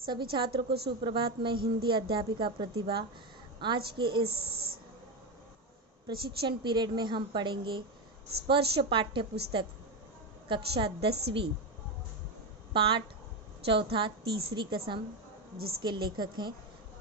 सभी छात्रों को सुप्रभात। मैं हिंदी अध्यापिका प्रतिभा। आज के इस प्रशिक्षण पीरियड में हम पढ़ेंगे स्पर्श पाठ्य पुस्तक कक्षा 10वीं पाठ चौथा तीसरी कसम, जिसके लेखक हैं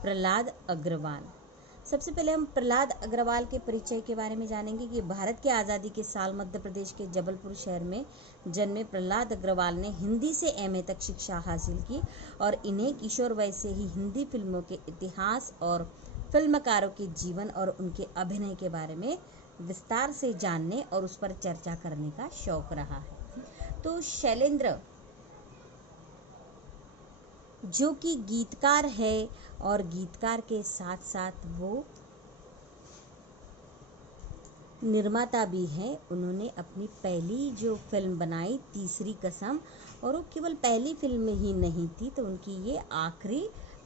प्रहलाद अग्रवाल। सबसे पहले हम प्रहलाद अग्रवाल के परिचय के बारे में जानेंगे कि भारत की आज़ादी के साल मध्य प्रदेश के जबलपुर शहर में जन्मे प्रहलाद अग्रवाल ने हिंदी से एमए तक शिक्षा हासिल की और इन्हें किशोर वय से ही हिंदी फिल्मों के इतिहास और फिल्मकारों के जीवन और उनके अभिनय के बारे में विस्तार से जानने और उस पर चर्चा करने का शौक रहा है। तो शैलेंद्र जो कि गीतकार है और गीतकार के साथ साथ वो निर्माता भी है। उन्होंने अपनी पहली जो फिल्म बनाई तीसरी कसम, और वो केवल पहली फिल्म ही नहीं थी, तो उनकी ये आखिरी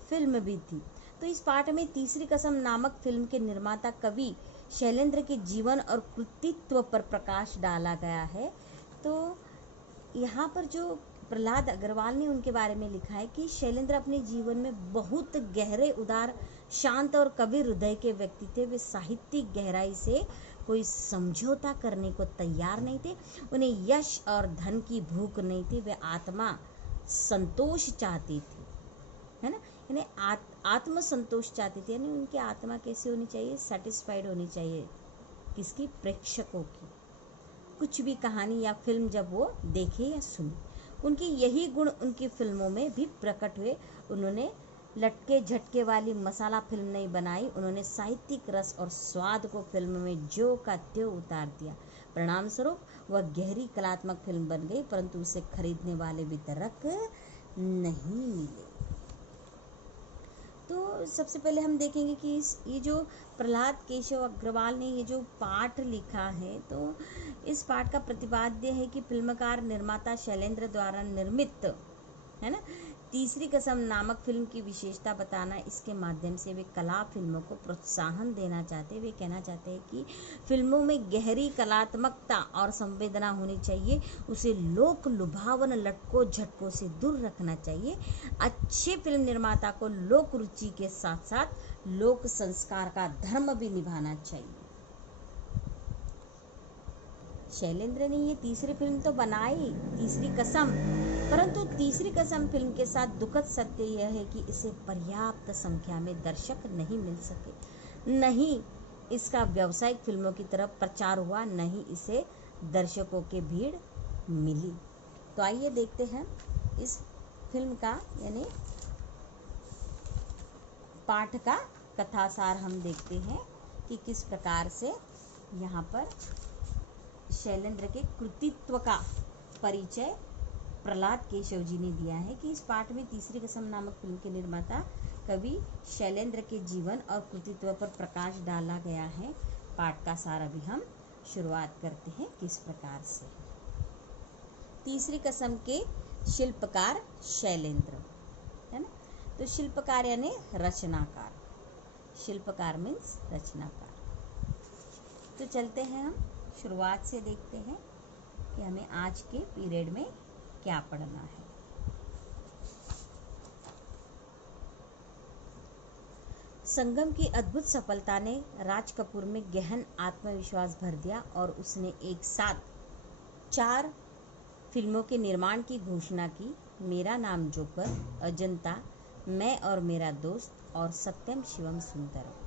फिल्म भी थी। तो इस पाठ में तीसरी कसम नामक फिल्म के निर्माता कवि शैलेंद्र के जीवन और कृतित्व पर प्रकाश डाला गया है। तो यहाँ पर जो प्रहलाद अग्रवाल ने उनके बारे में लिखा है कि शैलेंद्र अपने जीवन में बहुत गहरे, उदार, शांत और कवि हृदय के व्यक्ति थे। वे साहित्यिक गहराई से कोई समझौता करने को तैयार नहीं थे। उन्हें यश और धन की भूख नहीं थी। वे आत्मा संतोष चाहती थी, है ना। यानी आत्म संतोष चाहती थी। यानी उनकी आत्मा कैसी होनी चाहिए? सेटिस्फाइड होनी चाहिए। किसकी? प्रेक्षकों की। कुछ भी कहानी या फिल्म जब वो देखे या सुने, उनकी यही गुण उनकी फिल्मों में भी प्रकट हुए। उन्होंने लटके झटके वाली मसाला फिल्म नहीं बनाई। उन्होंने साहित्यिक रस और स्वाद को फिल्म में ज्यों का त्यों उतार दिया। परिणाम स्वरूप वह गहरी कलात्मक फिल्म बन गई, परंतु उसे खरीदने वाले वितरक नहीं मिले। तो सबसे पहले हम देखेंगे कि ये जो प्रहलाद केशव अग्रवाल ने ये जो पाठ लिखा है, तो इस पाठ का प्रतिपाद्य है कि फिल्मकार निर्माता शैलेंद्र द्वारा निर्मित, है ना, तीसरी कसम नामक फिल्म की विशेषता बताना। इसके माध्यम से वे कला फिल्मों को प्रोत्साहन देना चाहते हैं। वे कहना चाहते हैं कि फिल्मों में गहरी कलात्मकता और संवेदना होनी चाहिए। उसे लोक लुभावन लटकों झटकों से दूर रखना चाहिए। अच्छे फिल्म निर्माता को लोक रुचि के साथ साथ लोक संस्कार का धर्म भी निभाना चाहिए। शैलेंद्र ने ये तीसरी फिल्म तो बनाई, तीसरी कसम, परंतु तीसरी कसम फिल्म के साथ दुखद सत्य यह है कि इसे पर्याप्त संख्या में दर्शक नहीं मिल सके। नहीं इसका व्यावसायिक फिल्मों की तरफ प्रचार हुआ, नहीं इसे दर्शकों की भीड़ मिली। तो आइए देखते हैं इस फिल्म का, यानी पाठ का कथासार हम देखते हैं कि किस प्रकार से यहाँ पर शैलेंद्र के कृतित्व का परिचय प्रहलाद केशव जी ने दिया है। कि इस पाठ में तीसरी कसम नामक फिल्म के निर्माता कवि शैलेंद्र के जीवन और कृतित्व पर प्रकाश डाला गया है। पाठ का सार अभी हम शुरुआत करते हैं किस प्रकार से। तीसरी कसम के शिल्पकार शैलेंद्र, है ना। तो शिल्पकार यानी रचनाकार, शिल्पकार मीन्स रचनाकार। तो चलते हैं हम शुरुआत से, देखते हैं कि हमें आज के पीरियड में क्या पढ़ना है। संगम की अद्भुत सफलता ने राज कपूर में गहन आत्मविश्वास भर दिया और उसने एक साथ 4 फिल्मों के निर्माण की घोषणा की। मेरा नाम जोकर, अजंता, मैं और मेरा दोस्त और सत्यम शिवम सुंदरम।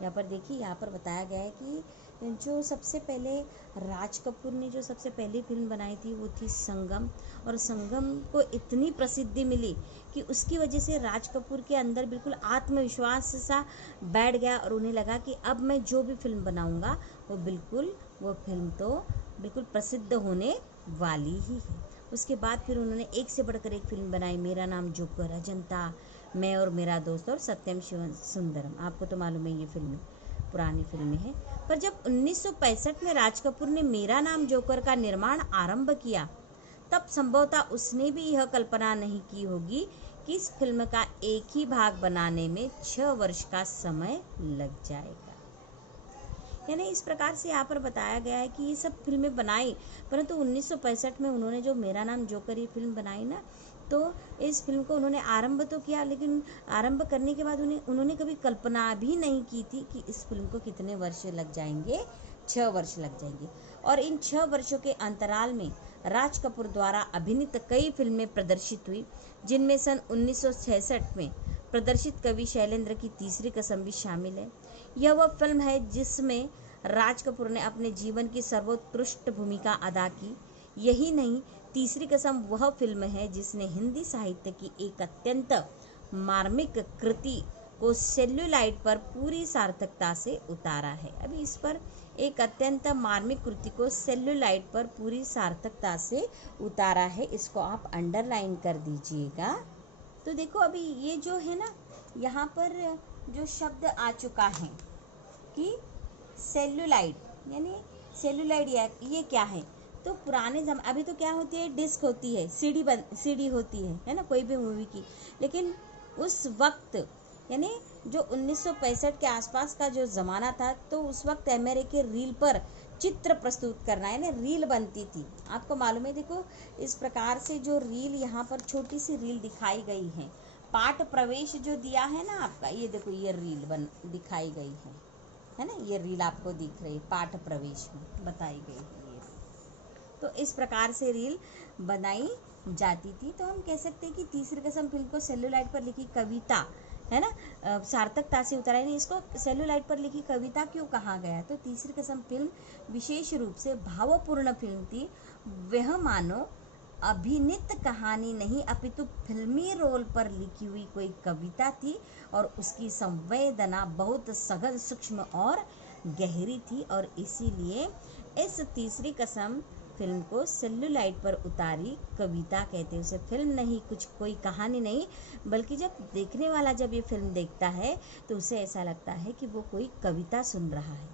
यहाँ पर देखिए, यहाँ पर बताया गया है कि जो सबसे पहले राज कपूर ने जो सबसे पहली फिल्म बनाई थी वो थी संगम, और संगम को इतनी प्रसिद्धि मिली कि उसकी वजह से राज कपूर के अंदर बिल्कुल आत्मविश्वास सा बैठ गया और उन्हें लगा कि अब मैं जो भी फिल्म बनाऊंगा वो फिल्म तो बिल्कुल प्रसिद्ध होने वाली ही है। उसके बाद फिर उन्होंने एक से बढ़कर एक फिल्म बनाई, मेरा नाम जोकर, अजंता, मैं और मेरा दोस्त और सत्यम शिवम सुंदरम। आपको तो मालूम है ये फिल्में पुरानी फिल्में हैं। पर जब 1965 में राज कपूर ने मेरा नाम जोकर का निर्माण आरंभ किया, तब संभवतः उसने भी यह कल्पना नहीं की होगी कि इस फिल्म का एक ही भाग बनाने में 6 वर्ष का समय लग जाएगा। यानी इस प्रकार से यहाँ पर बताया गया है कि ये सब फिल्में बनाई, परंतु 1965 में उन्होंने जो मेरा नाम जोकर ये फिल्म बनाई ना, तो इस फिल्म को उन्होंने आरंभ तो किया, लेकिन आरंभ करने के बाद उन्होंने कभी कल्पना भी नहीं की थी कि इस फिल्म को कितने वर्ष लग जाएंगे, 6 वर्ष लग जाएंगे। और इन 6 वर्षों के अंतराल में राज कपूर द्वारा अभिनीत कई फिल्में प्रदर्शित हुई, जिनमें सन 1966 में प्रदर्शित कवि शैलेंद्र की तीसरी कसम भी शामिल है। यह वह फिल्म है जिसमें राज कपूर ने अपने जीवन की सर्वोत्कृष्ट भूमिका अदा की। यही नहीं, तीसरी कसम वह फिल्म है जिसने हिंदी साहित्य की एक अत्यंत मार्मिक कृति को सेल्यूलाइट पर पूरी सार्थकता से उतारा है। अभी इस पर एक अत्यंत मार्मिक कृति को सेल्यूलाइट पर पूरी सार्थकता से उतारा है, इसको आप अंडरलाइन कर दीजिएगा। तो देखो अभी ये जो है ना, यहाँ पर जो शब्द आ चुका है कि सेल्यूलाइट, यानी सेल्यूलाइट ये क्या है, तो पुराने अभी तो क्या होती है, डिस्क होती है, सीडी होती है ना, कोई भी मूवी की। लेकिन उस वक्त यानी जो 1965 के आसपास का जो ज़माना था, तो उस वक्त अमेरिकी रील पर चित्र प्रस्तुत करना, यानी रील बनती थी। आपको मालूम है, देखो इस प्रकार से जो रील यहाँ पर छोटी सी रील दिखाई गई है, पाठ प्रवेश जो दिया है ना आपका, ये देखो ये रील दिखाई गई है ना, ये रील आपको दिख रही है, पाठ प्रवेश में बताई गई है ये। तो इस प्रकार से रील बनाई जाती थी। तो हम कह सकते हैं कि तीसरी कसम फिल्म को सेल्यूलाइट पर लिखी कविता है ना, सार्थकता से उतारा। नहीं, इसको सेल्यूलाइट पर लिखी कविता क्यों कहा गया, तो तीसरी कसम फिल्म विशेष रूप से भावपूर्ण फिल्म थी। वह मानो अभिनीत कहानी नहीं अपितु फिल्मी रोल पर लिखी हुई कोई कविता थी, और उसकी संवेदना बहुत सघन, सूक्ष्म और गहरी थी। और इसीलिए इस तीसरी कसम फिल्म को सेल्यूलाइट पर उतारी कविता कहते हैं। उसे फिल्म नहीं, कुछ कोई कहानी नहीं, बल्कि जब देखने वाला जब ये फिल्म देखता है तो उसे ऐसा लगता है कि वो कोई कविता सुन रहा है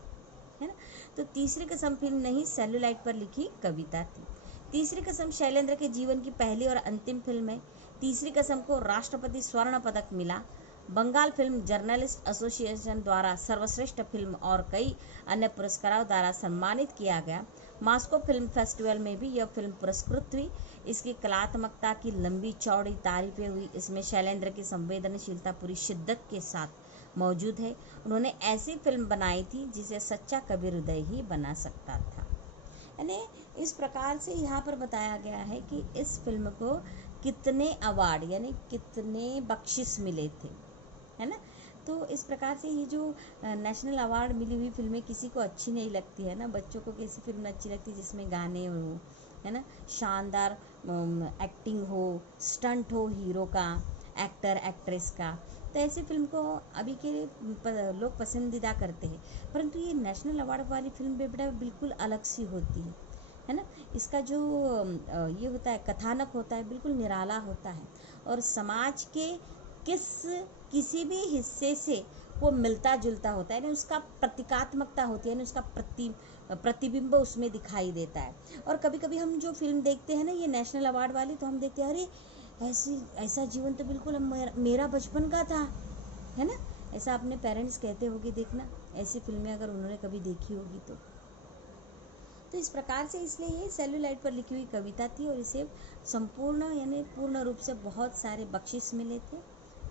ना। तो तीसरी कसम फिल्म नहीं, सेल्यूलाइट पर लिखी कविता थी। तीसरी कसम शैलेंद्र के जीवन की पहली और अंतिम फिल्म है। तीसरी कसम को राष्ट्रपति स्वर्ण पदक मिला। बंगाल फिल्म जर्नलिस्ट एसोसिएशन द्वारा सर्वश्रेष्ठ फिल्म और कई अन्य पुरस्कारों द्वारा सम्मानित किया गया। मॉस्को फिल्म फेस्टिवल में भी यह फिल्म पुरस्कृत हुई। इसकी कलात्मकता की लंबी चौड़ी तारीफें हुई। इसमें शैलेंद्र की संवेदनशीलता पूरी शिद्दत के साथ मौजूद है। उन्होंने ऐसी फिल्म बनाई थी जिसे सच्चा कवि हृदय ही बना सकता था। यानी इस प्रकार से यहाँ पर बताया गया है कि इस फिल्म को कितने अवार्ड यानी कितने बख्शिश मिले थे, है ना। तो इस प्रकार से ये जो नेशनल अवार्ड मिली हुई फिल्में किसी को अच्छी नहीं लगती है ना। बच्चों को कैसी फिल्म अच्छी लगती है जिसमें गाने हो, है ना, शानदार एक्टिंग हो, स्टंट हो हीरो का, एक्टर एक्ट्रेस का। तो ऐसी फिल्म को अभी के लोग पसंदीदा करते हैं। परंतु ये नेशनल अवार्ड वाली फिल्म बेटा बिल्कुल अलग सी होती है ना। इसका जो ये होता है, कथानक होता है, बिल्कुल निराला होता है, और समाज के किसी भी हिस्से से वो मिलता जुलता होता है ना। उसका प्रतीकात्मकता होती है ना, उसका प्रतिबिंब उसमें दिखाई देता है। और कभी कभी हम जो फिल्म देखते हैं ना ये नेशनल अवार्ड वाली, तो हम देखते हैं अरे ऐसा जीवन तो बिल्कुल मेरा बचपन का था, है ना। ऐसा अपने पेरेंट्स कहते होंगे, देखना ऐसी फिल्में अगर उन्होंने कभी देखी होगी तो इस प्रकार से इसलिए ये सेल्यूलाइट पर लिखी हुई कविता थी। और इसे संपूर्ण यानी पूर्ण रूप से बहुत सारे बख्शिश मिले थे,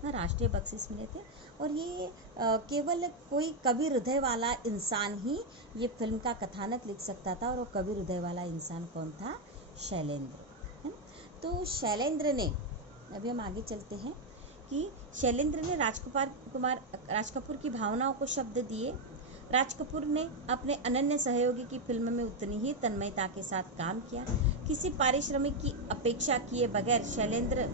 राष्ट्रीय बख्शिश मिले थे। और ये केवल कोई कवि हृदय वाला इंसान ही ये फिल्म का कथानक लिख सकता था। और वो कवि हृदय वाला इंसान कौन था? शैलेंद्र, है ना। तो शैलेंद्र ने, अभी हम आगे चलते हैं कि शैलेंद्र ने राज कपूर की भावनाओं को शब्द दिए। राज कपूर ने अपने अनन्य सहयोगी की फिल्म में उतनी ही तन्मयता के साथ काम किया। किसी पारिश्रमिक की अपेक्षा किए बगैर शैलेंद्र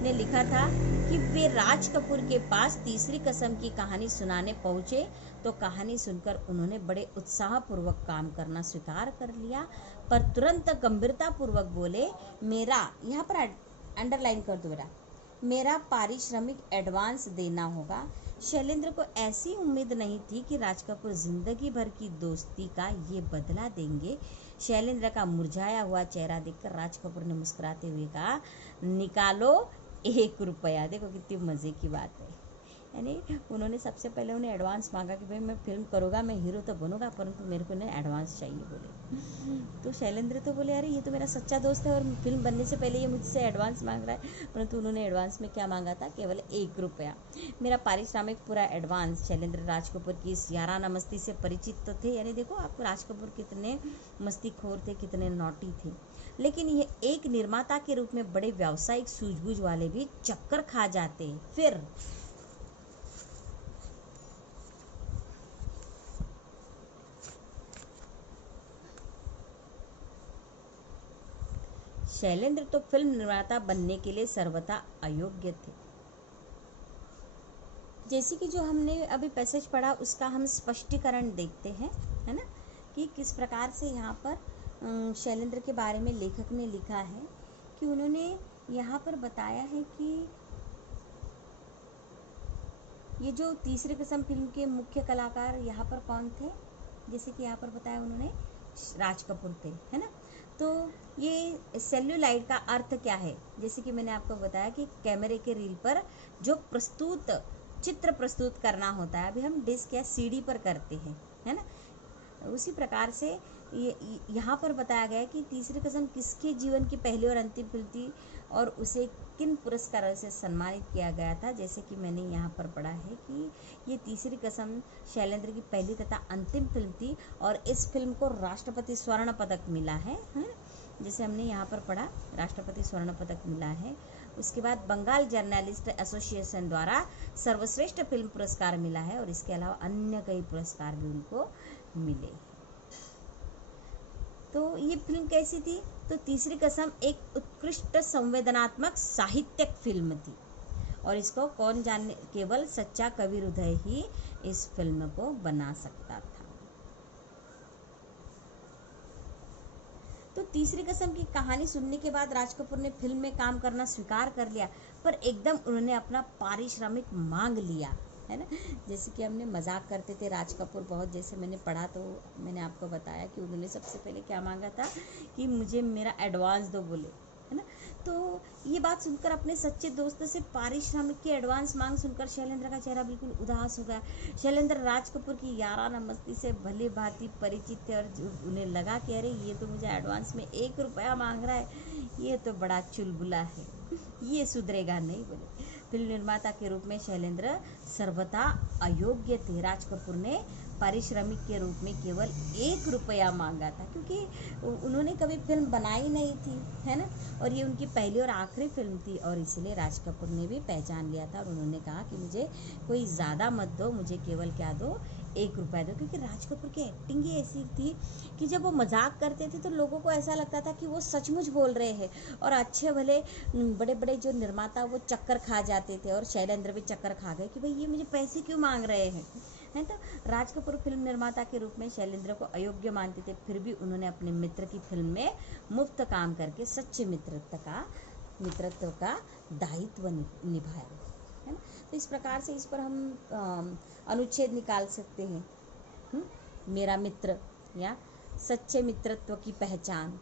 ने लिखा था कि वे राज कपूर के पास तीसरी कसम की कहानी सुनाने पहुंचे तो कहानी सुनकर उन्होंने बड़े उत्साहपूर्वक काम करना स्वीकार कर लिया, पर तुरंत गंभीरतापूर्वक बोले, मेरा, यहाँ पर अंडरलाइन कर दो बेटा, मेरा पारिश्रमिक एडवांस देना होगा। शैलेंद्र को ऐसी उम्मीद नहीं थी कि राज कपूर जिंदगी भर की दोस्ती का ये बदला देंगे। शैलेंद्र का मुरझाया हुआ चेहरा देखकर राज कपूर ने मुस्कुराते हुए कहा, निकालो 1 रुपया। देखो कितनी मजे की बात है, यानी उन्होंने सबसे पहले उन्हें एडवांस मांगा कि भाई मैं फिल्म करूँगा, मैं हीरो तो बनूंगा, परंतु मेरे को ना एडवांस चाहिए बोले। तो शैलेंद्र तो बोले अरे ये तो मेरा सच्चा दोस्त है और फिल्म बनने से पहले ये मुझसे एडवांस मांग रहा है। परंतु उन्होंने एडवांस में क्या मांगा था, केवल 1 रुपया। मेरा पारिश्रमिक पूरा एडवांस। शैलेंद्र राज कपूर की इस याराना मस्ती से परिचित तो थे, यानी देखो आपको राज कपूर कितने मस्तीखोर थे, कितने नॉटी थे, लेकिन ये एक निर्माता के रूप में बड़े व्यावसायिक सूझबूझ वाले भी चक्कर खा जाते हैं। फिर शैलेंद्र तो फिल्म निर्माता बनने के लिए सर्वथा अयोग्य थे। जैसे कि जो हमने अभी पैसेज पढ़ा उसका हम स्पष्टीकरण देखते हैं, है ना, कि किस प्रकार से यहाँ पर शैलेंद्र के बारे में लेखक ने लिखा है कि उन्होंने यहाँ पर बताया है कि ये जो तीसरी कसम फिल्म के मुख्य कलाकार यहाँ पर कौन थे, जैसे कि यहाँ पर बताया उन्होंने राज कपूर थे, है ना। तो ये सेल्यूलाइड का अर्थ क्या है, जैसे कि मैंने आपको बताया कि कैमरे के रील पर जो चित्र प्रस्तुत करना होता है, अभी हम डिस्क या सीडी पर करते हैं, है ना, उसी प्रकार से ये यहाँ पर बताया गया है कि तीसरी कसम किसके जीवन की पहली और अंतिम फिल्म थी और उसे किन पुरस्कारों से सम्मानित किया गया था। जैसे कि मैंने यहाँ पर पढ़ा है कि ये तीसरी कसम शैलेंद्र की पहली तथा अंतिम फिल्म थी और इस फिल्म को राष्ट्रपति स्वर्ण पदक मिला है, जैसे हमने यहाँ पर पढ़ा राष्ट्रपति स्वर्ण पदक मिला है। उसके बाद बंगाल जर्नलिस्ट एसोसिएशन द्वारा सर्वश्रेष्ठ फिल्म पुरस्कार मिला है और इसके अलावा अन्य कई पुरस्कार भी उनको मिले। तो ये फिल्म कैसी थी, तो तीसरी कसम एक उत्कृष्ट संवेदनात्मक साहित्यिक फिल्म थी और इसको कौन जाने, केवल सच्चा कवि हृदय ही इस फिल्म को बना सकता था। तो तीसरी कसम की कहानी सुनने के बाद राज कपूर ने फिल्म में काम करना स्वीकार कर लिया, पर एकदम उन्होंने अपना पारिश्रमिक मांग लिया, है ना। जैसे कि हमने मजाक करते थे राज कपूर बहुत, जैसे मैंने पढ़ा तो मैंने आपको बताया कि उन्होंने सबसे पहले क्या मांगा था कि मुझे मेरा एडवांस दो बोले, है ना। तो ये बात सुनकर अपने सच्चे दोस्त से पारिश्रमिक की एडवांस मांग सुनकर शैलेंद्र का चेहरा बिल्कुल उदास हो गया। शैलेंद्र राज कपूर की याराना मस्ती से भली भांति परिचित थे और उन्हें लगा कि अरे ये तो मुझे एडवांस में 1 रुपया मांग रहा है, ये तो बड़ा चुलबुला है, ये सुधरेगा नहीं बोले। फिल्म निर्माता के रूप में शैलेंद्र सर्वथा अयोग्य थे। राज कपूर ने पारिश्रमिक के रूप में केवल 1 रुपया मांगा था, क्योंकि उन्होंने कभी फिल्म बनाई नहीं थी, है ना, और ये उनकी पहली और आखिरी फिल्म थी और इसलिए राज कपूर ने भी पहचान लिया था और उन्होंने कहा कि मुझे कोई ज़्यादा मत दो, मुझे केवल क्या दो, 1 रुपया दो। क्योंकि राज कपूर की एक्टिंग ही ऐसी थी कि जब वो मजाक करते थे तो लोगों को ऐसा लगता था कि वो सचमुच बोल रहे हैं और अच्छे भले बड़े बड़े जो निर्माता वो चक्कर खा जाते थे और शैलेंद्र भी चक्कर खा गए कि भाई ये मुझे पैसे क्यों मांग रहे हैं, है। तो राज कपूर फिल्म निर्माता के रूप में शैलेंद्र को अयोग्य मानते थे, फिर भी उन्होंने अपने मित्र की फिल्म में मुफ्त काम करके सच्चे मित्रत्व का दायित्व निभाया, है ना। तो इस प्रकार से इस पर हम अनुच्छेद निकाल सकते हैं, मेरा मित्र या सच्चे मित्रत्व की पहचान।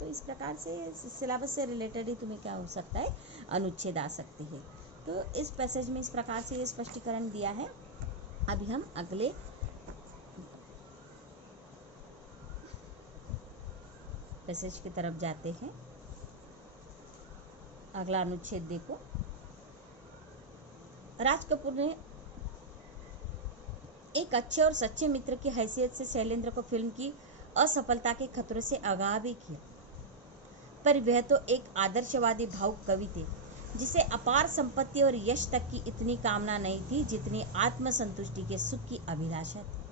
तो इस प्रकार से सिलेबस से रिलेटेड ही तुम्हें क्या हो सकता है, अनुच्छेद आ सकते हैं। तो इस पैसेज में इस प्रकार से ये स्पष्टीकरण दिया है। अभी हम अगले पैसेज की तरफ जाते हैं। अगला अनुच्छेद देखो। राज कपूर ने एक अच्छे और सच्चे मित्र की हैसियत से शैलेंद्र को फिल्म की असफलता के खतरों से आगाह भी किया, पर वह तो एक आदर्शवादी भावुक कवि थे जिसे अपार संपत्ति और यश तक की इतनी कामना नहीं थी जितनी आत्मसंतुष्टि के सुख की अभिलाषा थी।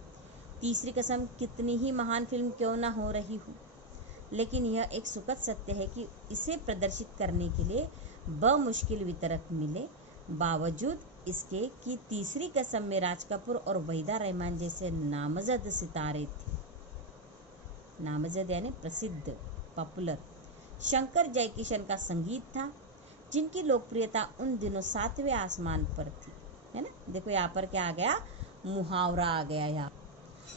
तीसरी कसम कितनी ही महान फिल्म क्यों न हो रही हो, लेकिन यह एक सुखद सत्य है कि इसे प्रदर्शित करने के लिए बमुश्किल वितरक मिले, बावजूद इसके कि तीसरी कसम में राज कपूर और वहीदा रहमान जैसे नामजद सितारे थे। नामजद यानी प्रसिद्ध, पॉपुलर। शंकर जयकिशन का संगीत था, जिनकी लोकप्रियता उन दिनों 7वें आसमान पर थी, है ना। देखो यहाँ पर क्या आ गया, मुहावरा आ गया। यहाँ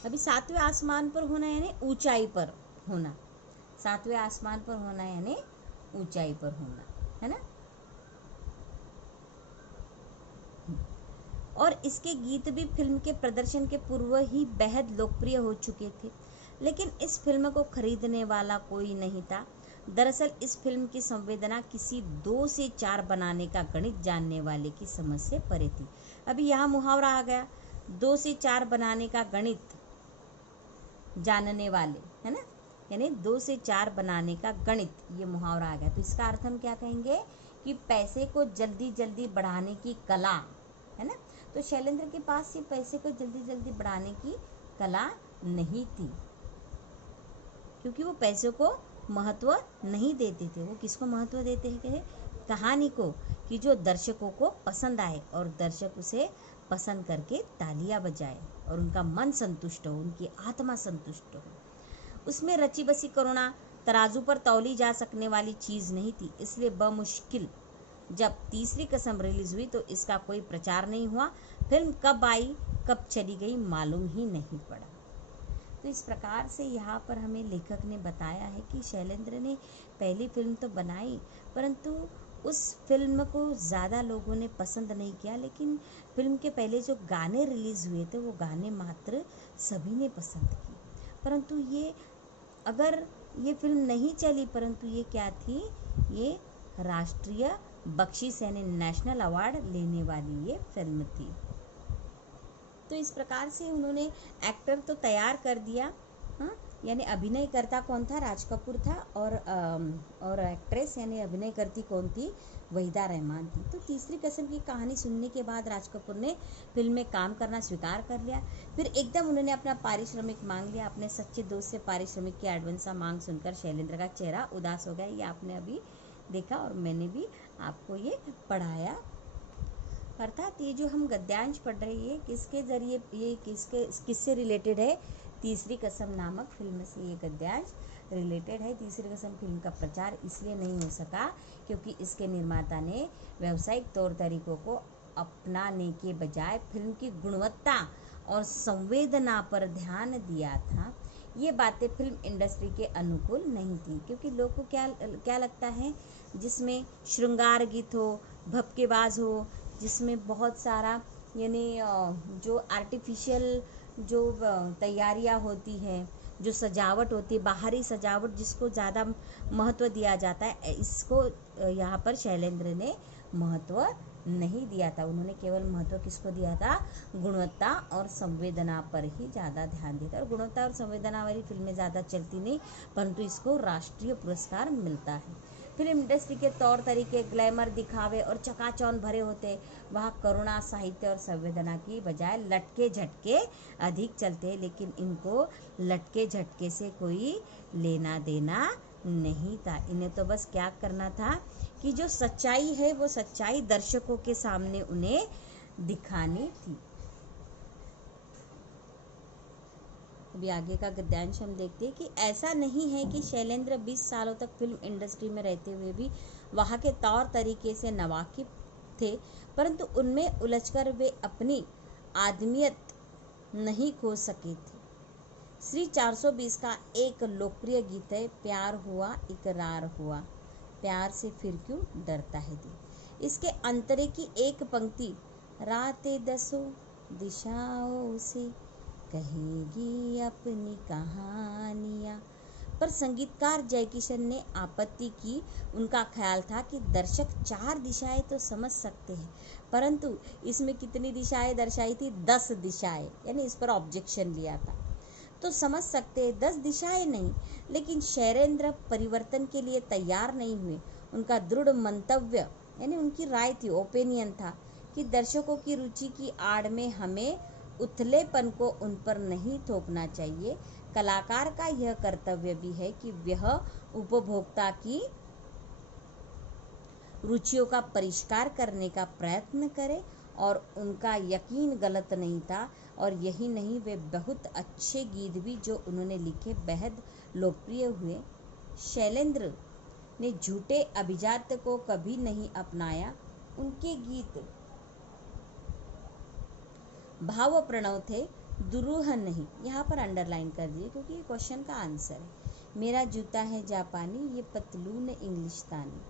अभी 7वें आसमान पर होना यानी ऊंचाई पर होना, 7वें आसमान पर होना यानी ऊंचाई पर होना, है ना। और इसके गीत भी फिल्म के प्रदर्शन के पूर्व ही बेहद लोकप्रिय हो चुके थे, लेकिन इस फिल्म को खरीदने वाला कोई नहीं था। दरअसल इस फिल्म की संवेदना किसी 2 से 4 बनाने का गणित जानने वाले की समझ से परे थी। अभी यहाँ मुहावरा आ गया, 2 से 4 बनाने का गणित जानने वाले, है ना, यानी 2 से 4 बनाने का गणित, ये मुहावरा आ गया। तो इसका अर्थ हम क्या कहेंगे कि पैसे को जल्दी जल्दी बढ़ाने की कला, है ना। तो शैलेंद्र के पास ये पैसे को जल्दी जल्दी बढ़ाने की कला नहीं थी, क्योंकि वो पैसों को महत्व नहीं देते थे। वो किसको महत्व देते हैं? कहानी को, कि जो दर्शकों को पसंद आए और दर्शक उसे पसंद करके तालियां बजाए और उनका मन संतुष्ट हो, उनकी आत्मा संतुष्ट हो। उसमें रची बसी करुणा तराजू पर तौली जा सकने वाली चीज़ नहीं थी, इसलिए बमुश्किल जब तीसरी कसम रिलीज हुई तो इसका कोई प्रचार नहीं हुआ। फिल्म कब आई कब चली गई मालूम ही नहीं पड़ा। तो इस प्रकार से यहाँ पर हमें लेखक ने बताया है कि शैलेंद्र ने पहली फिल्म तो बनाई, परंतु उस फिल्म को ज़्यादा लोगों ने पसंद नहीं किया, लेकिन फिल्म के पहले जो गाने रिलीज़ हुए थे वो गाने मात्र सभी ने पसंद किए। परंतु ये अगर ये फिल्म नहीं चली, परंतु ये क्या थी, ये राष्ट्रीय बख्शीश यानी नेशनल अवार्ड लेने वाली ये फिल्म थी। तो इस प्रकार से उन्होंने एक्टर तो तैयार कर दिया, हाँ, यानी अभिनयकर्ता कौन था? राज कपूर था, और एक्ट्रेस यानी अभिनय करती कौन थी? वहीदा रहमान थी। तो तीसरी कसम की कहानी सुनने के बाद राज कपूर ने फिल्म में काम करना स्वीकार कर लिया। फिर एकदम उन्होंने अपना पारिश्रमिक मांग लिया। अपने सच्चे दोस्त से पारिश्रमिक की एडवांसा मांग सुनकर शैलेंद्र का चेहरा उदास हो गया। ये आपने अभी देखा और मैंने भी आपको ये पढ़ाया। अर्थात ये जो हम गद्यांश पढ़ रहे हैं किसके ज़रिए, ये किससे रिलेटेड है? तीसरी कसम नामक फिल्म से ये गद्यांश रिलेटेड है। तीसरी कसम फिल्म का प्रचार इसलिए नहीं हो सका क्योंकि इसके निर्माता ने व्यावसायिक तौर तरीकों को अपनाने के बजाय फिल्म की गुणवत्ता और संवेदना पर ध्यान दिया था। ये बातें फिल्म इंडस्ट्री के अनुकूल नहीं थी, क्योंकि लोग को क्या लगता है, जिसमें श्रृंगार गीत हो, भपकेबाज हो, जिसमें बहुत सारा यानी जो आर्टिफिशियल जो तैयारियां होती है, जो सजावट होती है, बाहरी सजावट जिसको ज़्यादा महत्व दिया जाता है, इसको यहाँ पर शैलेंद्र ने महत्व नहीं दिया था। उन्होंने केवल महत्व किसको दिया था? गुणवत्ता और संवेदना पर ही ज़्यादा ध्यान दिया था। और गुणवत्ता और संवेदना वाली फिल्में ज़्यादा चलती नहीं, परंतु इसको राष्ट्रीय पुरस्कार मिलता है। फिल्म इंडस्ट्री के तौर तरीके ग्लैमर, दिखावे और चकाचौंध भरे होते, वहाँ करुणा, साहित्य और संवेदना की बजाय लटके झटके अधिक चलते, लेकिन इनको लटके झटके से कोई लेना देना नहीं था। इन्हें तो बस क्या करना था कि जो सच्चाई है वो सच्चाई दर्शकों के सामने उन्हें दिखानी थी। अभी आगे का गद्यांश हम देखते हैं कि ऐसा नहीं है कि शैलेंद्र 20 सालों तक फिल्म इंडस्ट्री में रहते हुए भी वहाँ के तौर तरीके से नावाकिफ थे, परंतु उनमें उलझकर वे अपनी आदमियत नहीं खो सके थे। श्री 420 का एक लोकप्रिय गीत है, प्यार हुआ इकरार हुआ, प्यार से फिर क्यों डरता है दिल। इसके अंतरे की एक पंक्ति, रातें दसों दिशाओं से कहेगी अपनी कहानियाँ, पर संगीतकार जयकिशन ने आपत्ति की। उनका ख्याल था कि दर्शक 4 दिशाएं तो समझ सकते हैं, परंतु इसमें कितनी दिशाएं दर्शाई थी? 10 दिशाएं, यानी इस पर ऑब्जेक्शन लिया था। तो समझ सकते हैं 10 दिशाएं नहीं, लेकिन शैलेंद्र परिवर्तन के लिए तैयार नहीं हुए। उनका दृढ़ मंतव्य यानी उनकी राय थी, ओपिनियन था कि दर्शकों की रुचि की आड़ में हमें उथलेपन को उन पर नहीं थोपना चाहिए। कलाकार का यह कर्तव्य भी है कि वह उपभोक्ता की रुचियों का परिष्कार करने का प्रयत्न करे, और उनका यकीन गलत नहीं था। और यही नहीं, वे बहुत अच्छे गीत भी जो उन्होंने लिखे बेहद लोकप्रिय हुए। शैलेंद्र ने झूठे अभिजात्य को कभी नहीं अपनाया। उनके गीत भाव प्रणव थे, दुरूह नहीं। यहाँ पर अंडरलाइन कर दिए क्योंकि ये क्वेश्चन का आंसर है। मेरा जूता है जापानी, ये पतलून इंग्लिशतानी।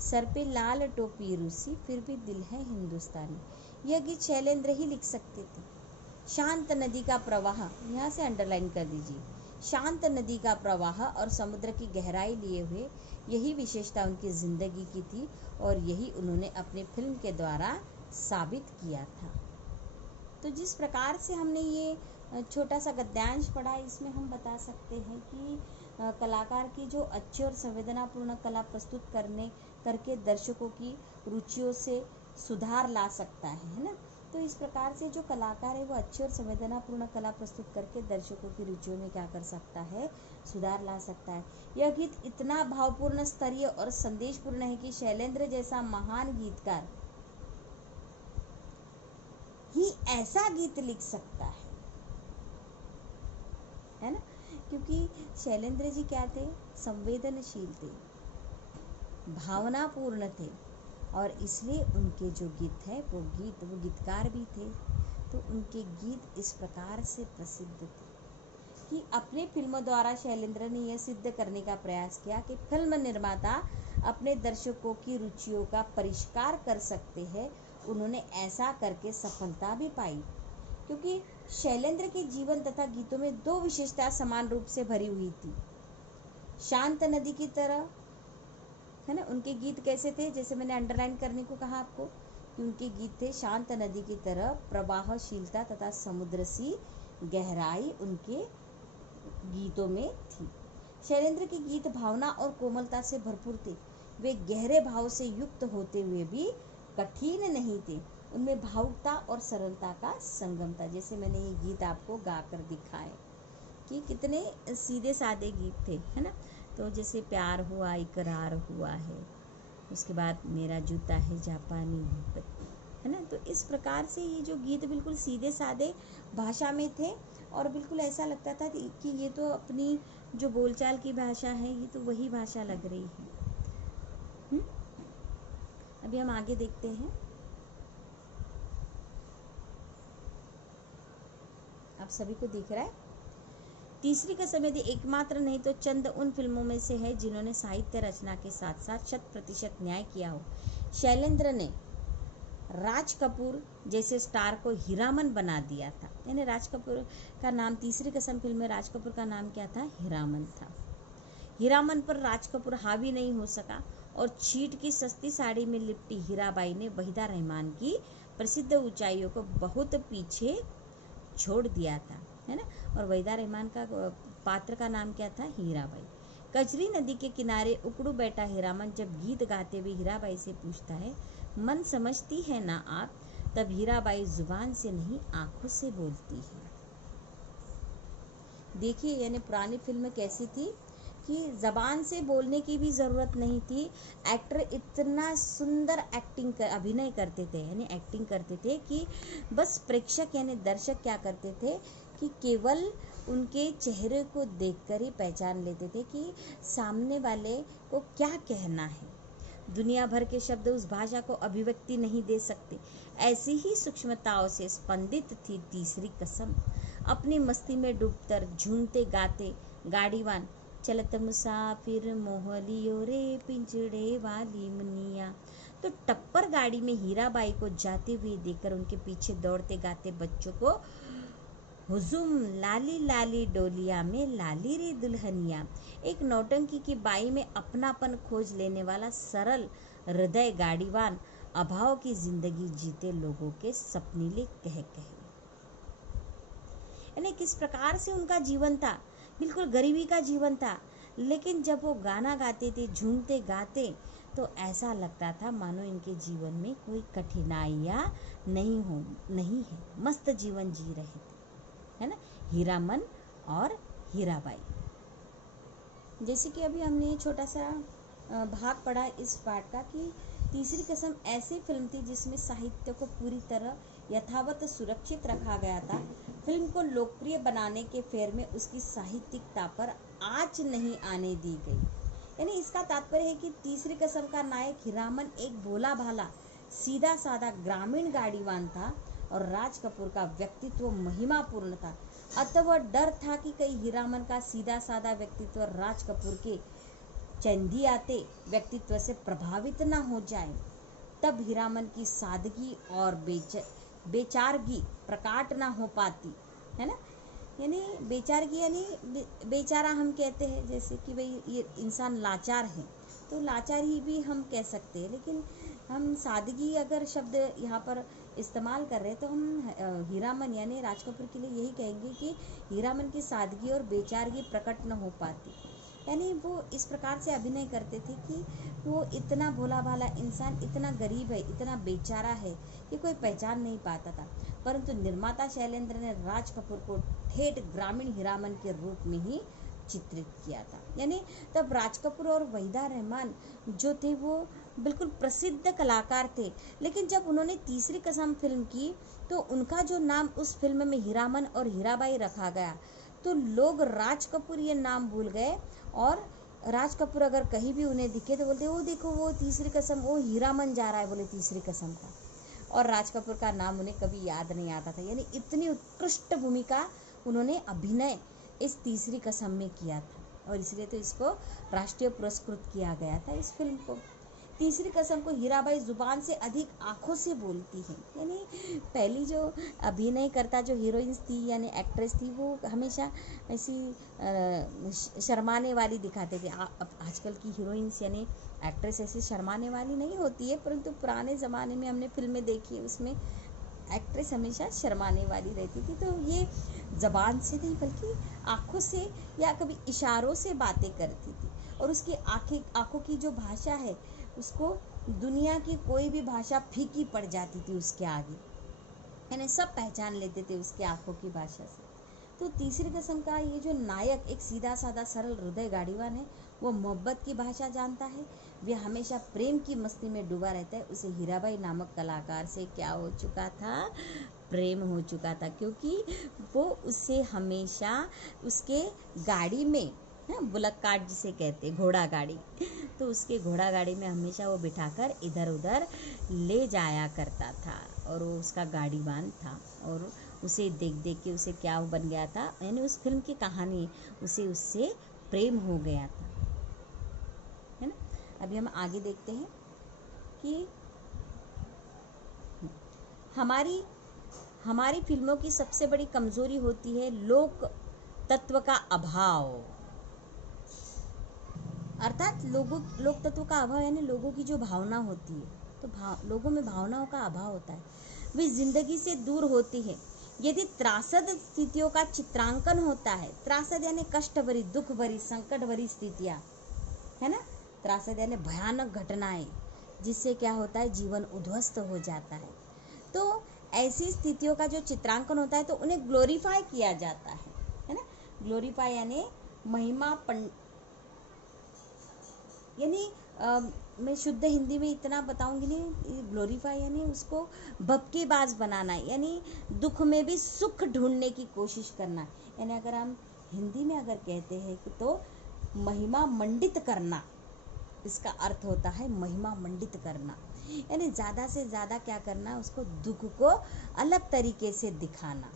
सर पे लाल टोपी रूसी, फिर भी दिल है हिंदुस्तानी। यह गीत शैलेंद्र ही लिख सकते थे। शांत नदी का प्रवाह, यहाँ से अंडरलाइन कर दीजिए, शांत नदी का प्रवाह और समुद्र की गहराई लिए हुए, यही विशेषता उनकी ज़िंदगी की थी और यही उन्होंने अपने फिल्म के द्वारा साबित किया था। तो जिस प्रकार से हमने ये छोटा सा गद्यांश पढ़ा, इसमें हम बता सकते हैं कि कलाकार की जो अच्छी और संवेदनापूर्ण कला प्रस्तुत करके दर्शकों की रुचियों से सुधार ला सकता है ना। तो इस प्रकार से जो कलाकार है वो अच्छी और संवेदनापूर्ण कला प्रस्तुत करके दर्शकों की रुचियों में क्या कर सकता है, सुधार ला सकता है। यह गीत इतना भावपूर्ण, स्तरीय और संदेशपूर्ण है कि शैलेंद्र जैसा महान गीतकार ही ऐसा गीत लिख सकता है ना। क्योंकि शैलेंद्र जी क्या थे, संवेदनशील थे, भावनापूर्ण थे और इसलिए उनके जो गीत है वो गीतकार भी थे। तो उनके गीत इस प्रकार से प्रसिद्ध थे कि अपने फिल्मों द्वारा शैलेंद्र ने यह सिद्ध करने का प्रयास किया कि फिल्म निर्माता अपने दर्शकों की रुचियों का परिष्कार कर सकते हैं। उन्होंने ऐसा करके सफलता भी पाई, क्योंकि शैलेंद्र के जीवन तथा गीतों में दो विशेषता समान रूप से भरी हुई थी। शांत नदी की तरह, है ना, उनके गीत कैसे थे, जैसे मैंने अंडरलाइन करने को कहा आपको कि उनके गीत थे शांत नदी की तरह, प्रवाहशीलता तथा समुद्र सी गहराई उनके गीतों में थी। शैलेंद्र के गीत भावना और कोमलता से भरपूर थे। वे गहरे भाव से युक्त होते हुए भी कठिन नहीं थे। उनमें भावुकता और सरलता का संगम था। जैसे मैंने ये गीत आपको गाकर दिखाए कि कितने सीधे सादे गीत थे, है ना। तो जैसे प्यार हुआ, इकरार हुआ है, उसके बाद मेरा जूता है जापानी, है ना। तो इस प्रकार से ये जो गीत बिल्कुल सीधे सादे भाषा में थे और बिल्कुल ऐसा लगता था कि ये तो अपनी जो बोलचाल की भाषा है, ये तो वही भाषा लग रही है। अभी हम आगे देखते हैं। आप सभी को दिख रहा है। तीसरी कसम यदि एकमात्र नहीं तो चंद उन फिल्मों में से है जिन्होंने साहित्य रचना के साथ साथ 100% न्याय किया हो। शैलेंद्र ने राज कपूर जैसे स्टार को हीरामन बना दिया था। यानी राज कपूर का नाम, तीसरी कसम फिल्म में राज कपूर का नाम क्या था, हीरामन था। हीरामन पर राज कपूर हावी नहीं हो सका और छीट की सस्ती साड़ी में लिपटी हीराबाई ने वहीदा रहमान की प्रसिद्ध ऊंचाइयों को बहुत पीछे छोड़ दिया था, है ना। और वहीदा रहमान का पात्र का नाम क्या था, हीराबाई। कजरी नदी के किनारे उकड़ू बैठा हीरामन जब गीत गाते हुए हीराबाई से पूछता है, मन समझती है ना आप, तब हीराबाई जुबान से नहीं आंखों से बोलती है। देखिए, यानी पुरानी फिल्म कैसी थी कि जबान से बोलने की भी ज़रूरत नहीं थी। एक्टर इतना सुंदर अभिनय करते थे, यानी एक्टिंग करते थे कि बस प्रेक्षक यानी दर्शक क्या करते थे कि केवल उनके चेहरे को देखकर ही पहचान लेते थे कि सामने वाले को क्या कहना है। दुनिया भर के शब्द उस भाषा को अभिव्यक्ति नहीं दे सकते। ऐसी ही सूक्ष्मताओं से स्पंदित थी तीसरी कसम। अपनी मस्ती में डूबकर झूमते गाते गाड़ीवान, चलत मुसाफिर मोहलियो रे पिंजड़े वाली मुनिया। तो टप्पर गाड़ी में हीराबाई को जाते हुए देखकर उनके पीछे दौड़ते गाते बच्चों को, हुजुम लाली लाली डोलिया में लाली रे दुल्हनिया। एक नौटंकी की बाई में अपनापन खोज लेने वाला सरल हृदय गाड़ीवान अभाव की जिंदगी जीते लोगों के सपनीले कह कहे। यानी किस प्रकार से उनका जीवन था, बिल्कुल गरीबी का जीवन था, लेकिन जब वो गाना गाते थे, झूमते गाते, तो ऐसा लगता था मानो इनके जीवन में कोई कठिनाइयाँ नहीं है, मस्त जीवन जी रहे थे, है ना, हीरामन और हीराबाई। जैसे कि अभी हमने छोटा सा भाग पढ़ा इस पाठ का कि तीसरी कसम ऐसी फिल्म थी जिसमें साहित्य को पूरी तरह यथावत सुरक्षित रखा गया था। फिल्म को लोकप्रिय बनाने के फेर में उसकी साहित्यिकता पर आँच नहीं आने दी गई। यानी इसका तात्पर्य है कि तीसरी कसम का नायक हीरामन एक भोला भाला सीधा साधा ग्रामीण गाड़ीवान था और राज कपूर का व्यक्तित्व महिमापूर्ण था। अतः वह डर था कि कहीं हीरामन का सीधा साधा व्यक्तित्व राज कपूर के चंदी आते व्यक्तित्व से प्रभावित न हो जाए, तब हीरामन की सादगी और बेचारगी प्रकाट ना हो पाती, है ना। यानी बेचारगी यानी बेचारा हम कहते हैं, जैसे कि भाई ये इंसान लाचार है, तो लाचार ही भी हम कह सकते हैं, लेकिन हम सादगी अगर शब्द यहाँ पर इस्तेमाल कर रहे हैं तो हम हीरामन यानी राज कपूर के लिए यही कहेंगे कि हीरामन की सादगी और बेचारगी प्रकट न हो पाती। यानी वो इस प्रकार से अभिनय करते थे कि वो इतना भोला भाला इंसान, इतना गरीब है, इतना बेचारा है कि कोई पहचान नहीं पाता था। परंतु निर्माता शैलेंद्र ने राज कपूर को ठेठ ग्रामीण हीरामन के रूप में ही चित्रित किया था। यानी तब राज कपूर और वहीदा रहमान जो थे वो बिल्कुल प्रसिद्ध कलाकार थे, लेकिन जब उन्होंने तीसरी कसम फिल्म की तो उनका जो नाम उस फिल्म में हीरामन और हीराबाई रखा गया, तो लोग राज कपूर ये नाम भूल गए, और राज कपूर अगर कहीं भी उन्हें दिखे तो बोलते वो देखो वो तीसरी कसम, वो हीरामन जा रहा है बोले तीसरी कसम का, और राज कपूर का नाम उन्हें कभी याद नहीं आता था। यानी इतनी उत्कृष्ट भूमिका उन्होंने अभिनय इस तीसरी कसम में किया था, और इसलिए तो इसको राष्ट्रीय पुरस्कृत किया गया था इस फिल्म को। तीसरी कसम को हीराबाई जुबान से अधिक आंखों से बोलती है। यानी पहली जो अभिनय करता जो हीरोइंस थी यानी एक्ट्रेस थी, वो हमेशा ऐसी शर्माने वाली दिखाते थे। अब आजकल की हीरोइंस यानी एक्ट्रेस ऐसी शर्माने वाली नहीं होती है, परंतु पुराने ज़माने में हमने फिल्में देखी है, उसमें एक्ट्रेस हमेशा शर्माने वाली रहती थी। तो ये ज़बान से नहीं बल्कि आँखों से या कभी इशारों से बातें करती थी, और उसकी आँखों की जो भाषा है उसको दुनिया की कोई भी भाषा फीकी पड़ जाती थी उसके आगे, यानी सब पहचान लेते थे उसके आँखों की भाषा से। तो तीसरी कसम का ये जो नायक एक सीधा साधा सरल हृदय गाड़ीवान है, वो मोहब्बत की भाषा जानता है, वे हमेशा प्रेम की मस्ती में डूबा रहता है। उसे हीराबाई नामक कलाकार से क्या हो चुका था, प्रेम हो चुका था, क्योंकि वो उससे हमेशा उसके गाड़ी में, बुलक कार्ट जिसे कहते घोड़ा गाड़ी, तो उसके घोड़ा गाड़ी में हमेशा वो बिठाकर इधर उधर ले जाया करता था, और वो उसका गाड़ीवान था, और उसे देख देख के उसे क्या बन गया था, यानी उस फिल्म की कहानी उसे उससे प्रेम हो गया था, है ना। अभी हम आगे देखते हैं कि हमारी फिल्मों की सबसे बड़ी कमजोरी होती है लोक तत्व का अभाव, अर्थात लोक तत्व का अभाव यानी लोगों की जो भावना होती है, तो लोगों में भावनाओं का अभाव होता है, वे जिंदगी से दूर होती है। यदि त्रासद स्थितियों का चित्रांकन होता है, त्रासद यानी कष्ट भरी, दुख भरी, संकट भरी स्थितियाँ, है ना, त्रासद यानी भयानक घटनाएं जिससे क्या होता है जीवन उद्ध्वस्त हो जाता है, तो ऐसी स्थितियों का जो चित्रांकन होता है तो उन्हें ग्लोरीफाई किया जाता है ना। ग्लोरीफाई यानी महिमा यानी मैं शुद्ध हिंदी में इतना बताऊंगी नहीं, ग्लोरीफाई यानी उसको भपकेबाज बनाना, यानी दुख में भी सुख ढूंढने की कोशिश करना, यानी अगर हम हिंदी में अगर कहते हैं कि तो महिमा मंडित करना, इसका अर्थ होता है महिमा मंडित करना, यानी ज़्यादा से ज़्यादा क्या करना, उसको दुख को अलग तरीके से दिखाना,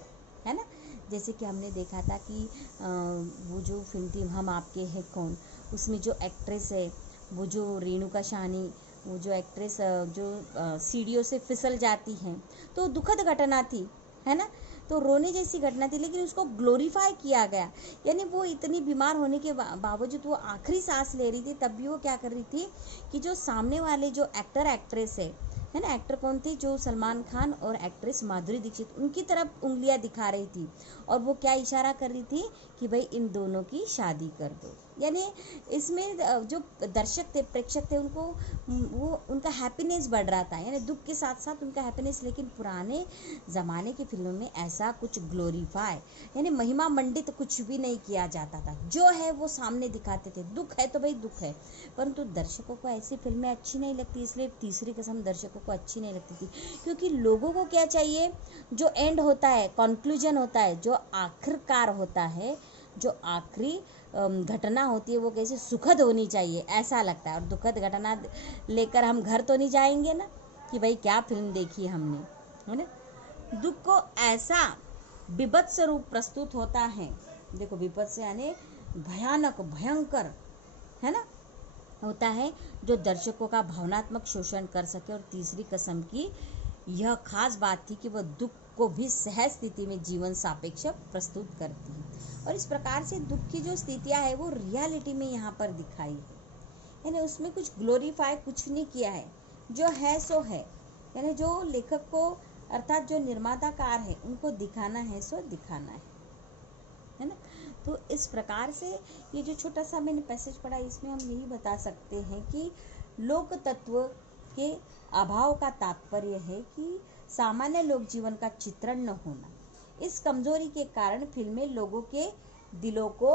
है ना। जैसे कि हमने देखा था कि वो जो फिल्म थी हम आपके हैं कौन, उसमें जो एक्ट्रेस है वो जो रेणुका शाहनी, वो जो एक्ट्रेस जो सीढ़ियों से फिसल जाती हैं, तो दुखद घटना थी, है ना, तो रोने जैसी घटना थी, लेकिन उसको ग्लोरीफाई किया गया। यानी वो इतनी बीमार होने के बावजूद वो आखिरी सांस ले रही थी, तब भी वो क्या कर रही थी कि जो सामने वाले जो एक्टर एक्ट्रेस है ना, एक्टर कौन थे, जो सलमान खान और एक्ट्रेस माधुरी दीक्षित, उनकी तरफ उंगलियां दिखा रही थी, और वो क्या इशारा कर रही थी कि भाई इन दोनों की शादी कर दो। यानी इसमें जो दर्शक थे, प्रेक्षक थे, उनको वो उनका हैप्पीनेस बढ़ रहा था, यानी दुख के साथ साथ उनका हैप्पीनेस। लेकिन पुराने ज़माने की फिल्मों में ऐसा कुछ ग्लोरीफाई यानी महिमा मंडित कुछ भी नहीं किया जाता था, जो है वो सामने दिखाते थे। दुख है तो भाई दुख है, परंतु दर्शकों को ऐसी फिल्में अच्छी नहीं लगती, इसलिए तीसरी कसम दर्शकों को अच्छी नहीं लगती थी, क्योंकि लोगों को क्या चाहिए, जो एंड होता है, कंक्लूजन होता है, जो आखिरकार होता है, जो आखिरी घटना होती है वो कैसे सुखद होनी चाहिए, ऐसा लगता है। और दुखद घटना लेकर हम घर तो नहीं जाएंगे ना कि भाई क्या फिल्म देखी हमने, है ना। दुख को ऐसा विभत्स रूप प्रस्तुत होता है, देखो विभत्स यानी भयानक, भयंकर, है ना, होता है जो दर्शकों का भावनात्मक शोषण कर सके। और तीसरी कसम की यह खास बात थी कि वह दुख को भी सहज स्थिति में जीवन सापेक्ष प्रस्तुत करती है। और इस प्रकार से दुख की जो स्थितियां है वो रियलिटी में यहाँ पर दिखाई है, यानी उसमें कुछ ग्लोरीफाई कुछ नहीं किया है, जो है सो है। यानी जो लेखक को अर्थात जो निर्माताकार है उनको दिखाना है सो दिखाना है ना। तो इस प्रकार से ये जो छोटा सा मैंने पैसेज पढ़ा इसमें हम यही बता सकते हैं कि लोक तत्व के अभाव का तात्पर्य है कि सामान्य लोक जीवन का चित्रण न होना। इस कमजोरी के कारण फिल्में लोगों के दिलों को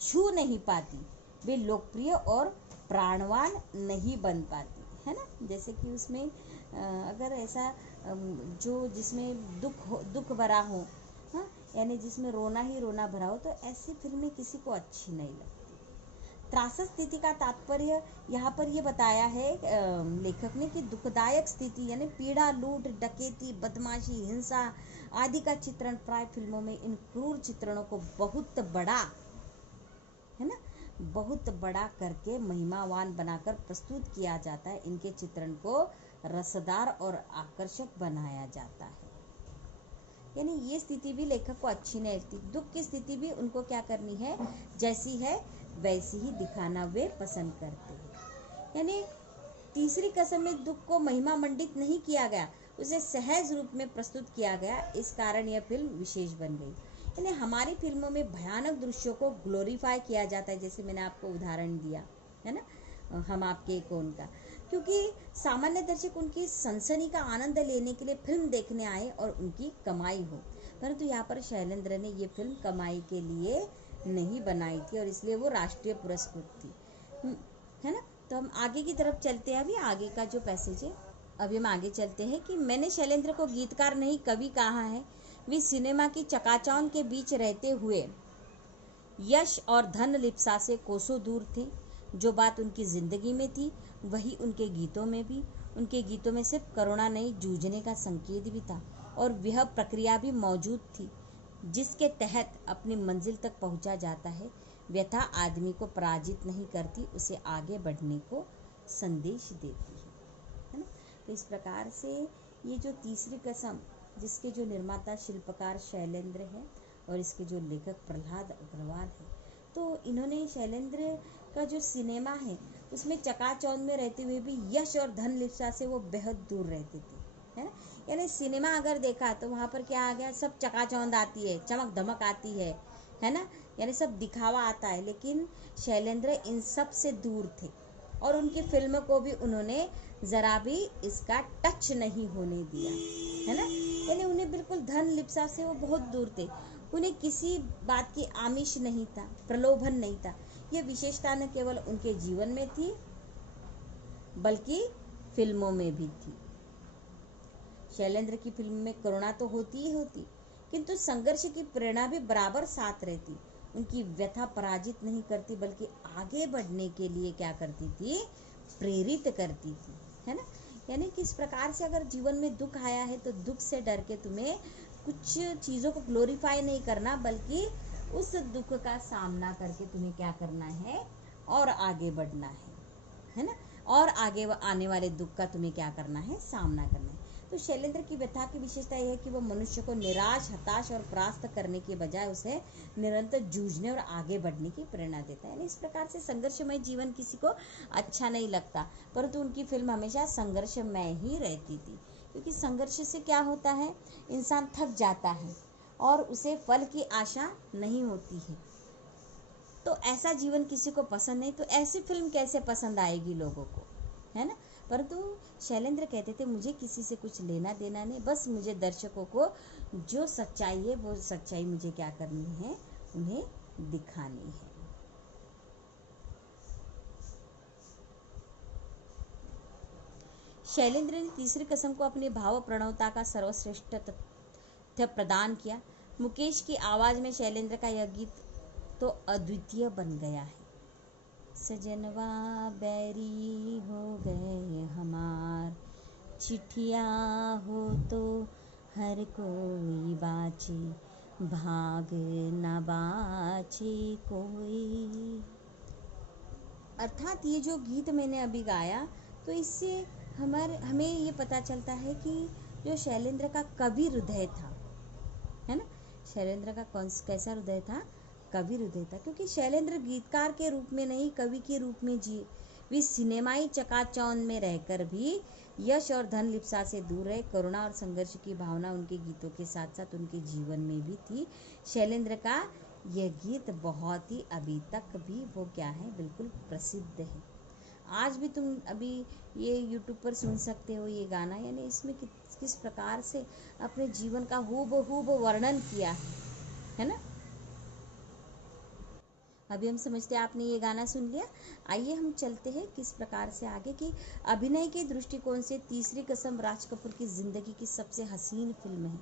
छू नहीं पाती, वे लोकप्रिय और प्राणवान नहीं बन पाती, है ना। जैसे कि उसमें अगर ऐसा जो जिसमें दुख भरा हो, हाँ, यानी जिसमें रोना ही रोना भरा हो, तो ऐसी फिल्में किसी को अच्छी नहीं लगती। त्रासद स्थिति का तात्पर्य यहाँ पर ये बताया है लेखक ने कि दुखदायक स्थिति यानी पीड़ा, लूट, डकैती, बदमाशी, हिंसा आदि का चित्रण प्राय फिल्मों में इन क्रूर चित्रणों को बहुत बड़ा, है ना, बहुत बड़ा करके महिमावान बनाकर प्रस्तुत किया जाता है। इनके चित्रण को रसदार और आकर्षक बनाया जाता है। यानी ये स्थिति भी लेखक को अच्छी नहीं लगती। दुख की स्थिति भी उनको क्या करनी है, जैसी है वैसी ही दिखाना वे पसंद करते हैं। यानी तीसरी कसम में दुख को महिमा मंडित नहीं किया गया, उसे सहज रूप में प्रस्तुत किया गया। इस कारण यह फिल्म विशेष बन गई। यानी हमारी फिल्मों में भयानक दृश्यों को ग्लोरीफाई किया जाता है, जैसे मैंने आपको उदाहरण दिया है ना, हम आपके कौन का, क्योंकि सामान्य दर्शक उनकी सनसनी का आनंद लेने के लिए फिल्म देखने आए और उनकी कमाई हो। परंतु यहाँ पर शैलेंद्र ने ये फिल्म कमाई के लिए नहीं बनाई थी और इसलिए वो राष्ट्रीय पुरस्कृत थी, है ना। तो हम आगे की तरफ चलते हैं। अभी आगे का जो पैसेज है, अभी हम आगे चलते हैं कि मैंने शैलेंद्र को गीतकार नहीं कवि कहा है। वे सिनेमा की चकाचौंध के बीच रहते हुए यश और धन लिप्सा से कोसों दूर थे। जो बात उनकी जिंदगी में थी वही उनके गीतों में भी। उनके गीतों में सिर्फ करुणा नहीं, जूझने का संकेत भी था और वह प्रक्रिया भी मौजूद थी जिसके तहत अपनी मंजिल तक पहुंचा जाता है। व्यथा आदमी को पराजित नहीं करती, उसे आगे बढ़ने को संदेश देती है ना। तो इस प्रकार से ये जो तीसरी कसम, जिसके जो निर्माता शिल्पकार शैलेंद्र है और इसके जो लेखक प्रहलाद अग्रवाल है, तो इन्होंने शैलेंद्र का जो सिनेमा है उसमें चकाचौंध में रहते हुए भी यश और धन लिप्सा से वो बेहद दूर रहते थे, है ना। यानी सिनेमा अगर देखा तो वहाँ पर क्या आ गया, सब चकाचौंध आती है, चमक धमक आती है ना, यानी सब दिखावा आता है। लेकिन शैलेंद्र इन सब से दूर थे और उनकी फिल्म को भी उन्होंने ज़रा भी इसका टच नहीं होने दिया, है ना। यानी उन्हें बिल्कुल धन लिप्सा से वो बहुत दूर थे। उन्हें किसी बात की आमिष नहीं था, प्रलोभन नहीं था। यह विशेषता न केवल उनके जीवन में थी बल्कि फिल्मों में भी थी। शैलेंद्र की फिल्म में करुणा तो होती ही होती, किंतु संघर्ष की प्रेरणा भी बराबर साथ रहती। उनकी व्यथा पराजित नहीं करती बल्कि आगे बढ़ने के लिए क्या करती थी, प्रेरित करती थी, है ना। यानी किस प्रकार से अगर जीवन में दुख आया है तो दुख से डर के तुम्हें कुछ चीज़ों को ग्लोरीफाई नहीं करना, बल्कि उस दुख का सामना करके तुम्हें क्या करना है और आगे बढ़ना है ना। और आगे आने वाले दुख का तुम्हें क्या करना है, सामना करना है। तो शैलेंद्र की व्यथा की विशेषता यह है कि वह मनुष्य को निराश, हताश और परास्त करने के बजाय उसे निरंतर जूझने और आगे बढ़ने की प्रेरणा देता है। इस प्रकार से संघर्षमय जीवन किसी को अच्छा नहीं लगता, परंतु उनकी फिल्म हमेशा संघर्षमय ही रहती थी, क्योंकि संघर्ष से क्या होता है, इंसान थक जाता है और उसे फल की आशा नहीं होती है। तो ऐसा जीवन किसी को पसंद नहीं, तो ऐसी फिल्म कैसे पसंद आएगी लोगों को, है ना। परंतु शैलेंद्र कहते थे मुझे किसी से कुछ लेना देना नहीं, बस मुझे दर्शकों को जो सच्चाई है वो सच्चाई मुझे क्या करनी है, उन्हें दिखानी है। शैलेंद्र ने तीसरी कसम को अपनी भाव प्रणवता का सर्वश्रेष्ठ तथ्य प्रदान किया। मुकेश की आवाज़ में शैलेंद्र का यह गीत तो अद्वितीय बन गया है। सजनवा बैरी हो गए हमार, चिट्ठियाँ हो तो हर कोई बाची, भाग न बाचे कोई। अर्थात ये जो गीत मैंने अभी गाया, तो इससे हमें ये पता चलता है कि जो शैलेंद्र का कवि हृदय था, है ना, शैलेंद्र का कैसा हृदय था, कवि हृदय था। क्योंकि शैलेंद्र गीतकार के रूप में नहीं, कवि के रूप में जिए। वे सिनेमाई चकाचौंध में रहकर भी यश और धन लिप्सा से दूर रहे। करुणा और संघर्ष की भावना उनके गीतों के साथ साथ उनके जीवन में भी थी। शैलेंद्र का यह गीत बहुत ही अभी तक भी वो क्या है, बिल्कुल प्रसिद्ध है। आज भी तुम अभी ये यूट्यूब पर सुन सकते हो ये गाना, यानी इसमें किस प्रकार से अपने जीवन का हूबहूब वर्णन किया है ना। अभी हम समझते हैं आपने ये गाना सुन लिया। आइए हम चलते हैं किस प्रकार से आगे कि अभिनय के दृष्टिकोण से तीसरी कसम राज कपूर की जिंदगी की सबसे हसीन फिल्म है।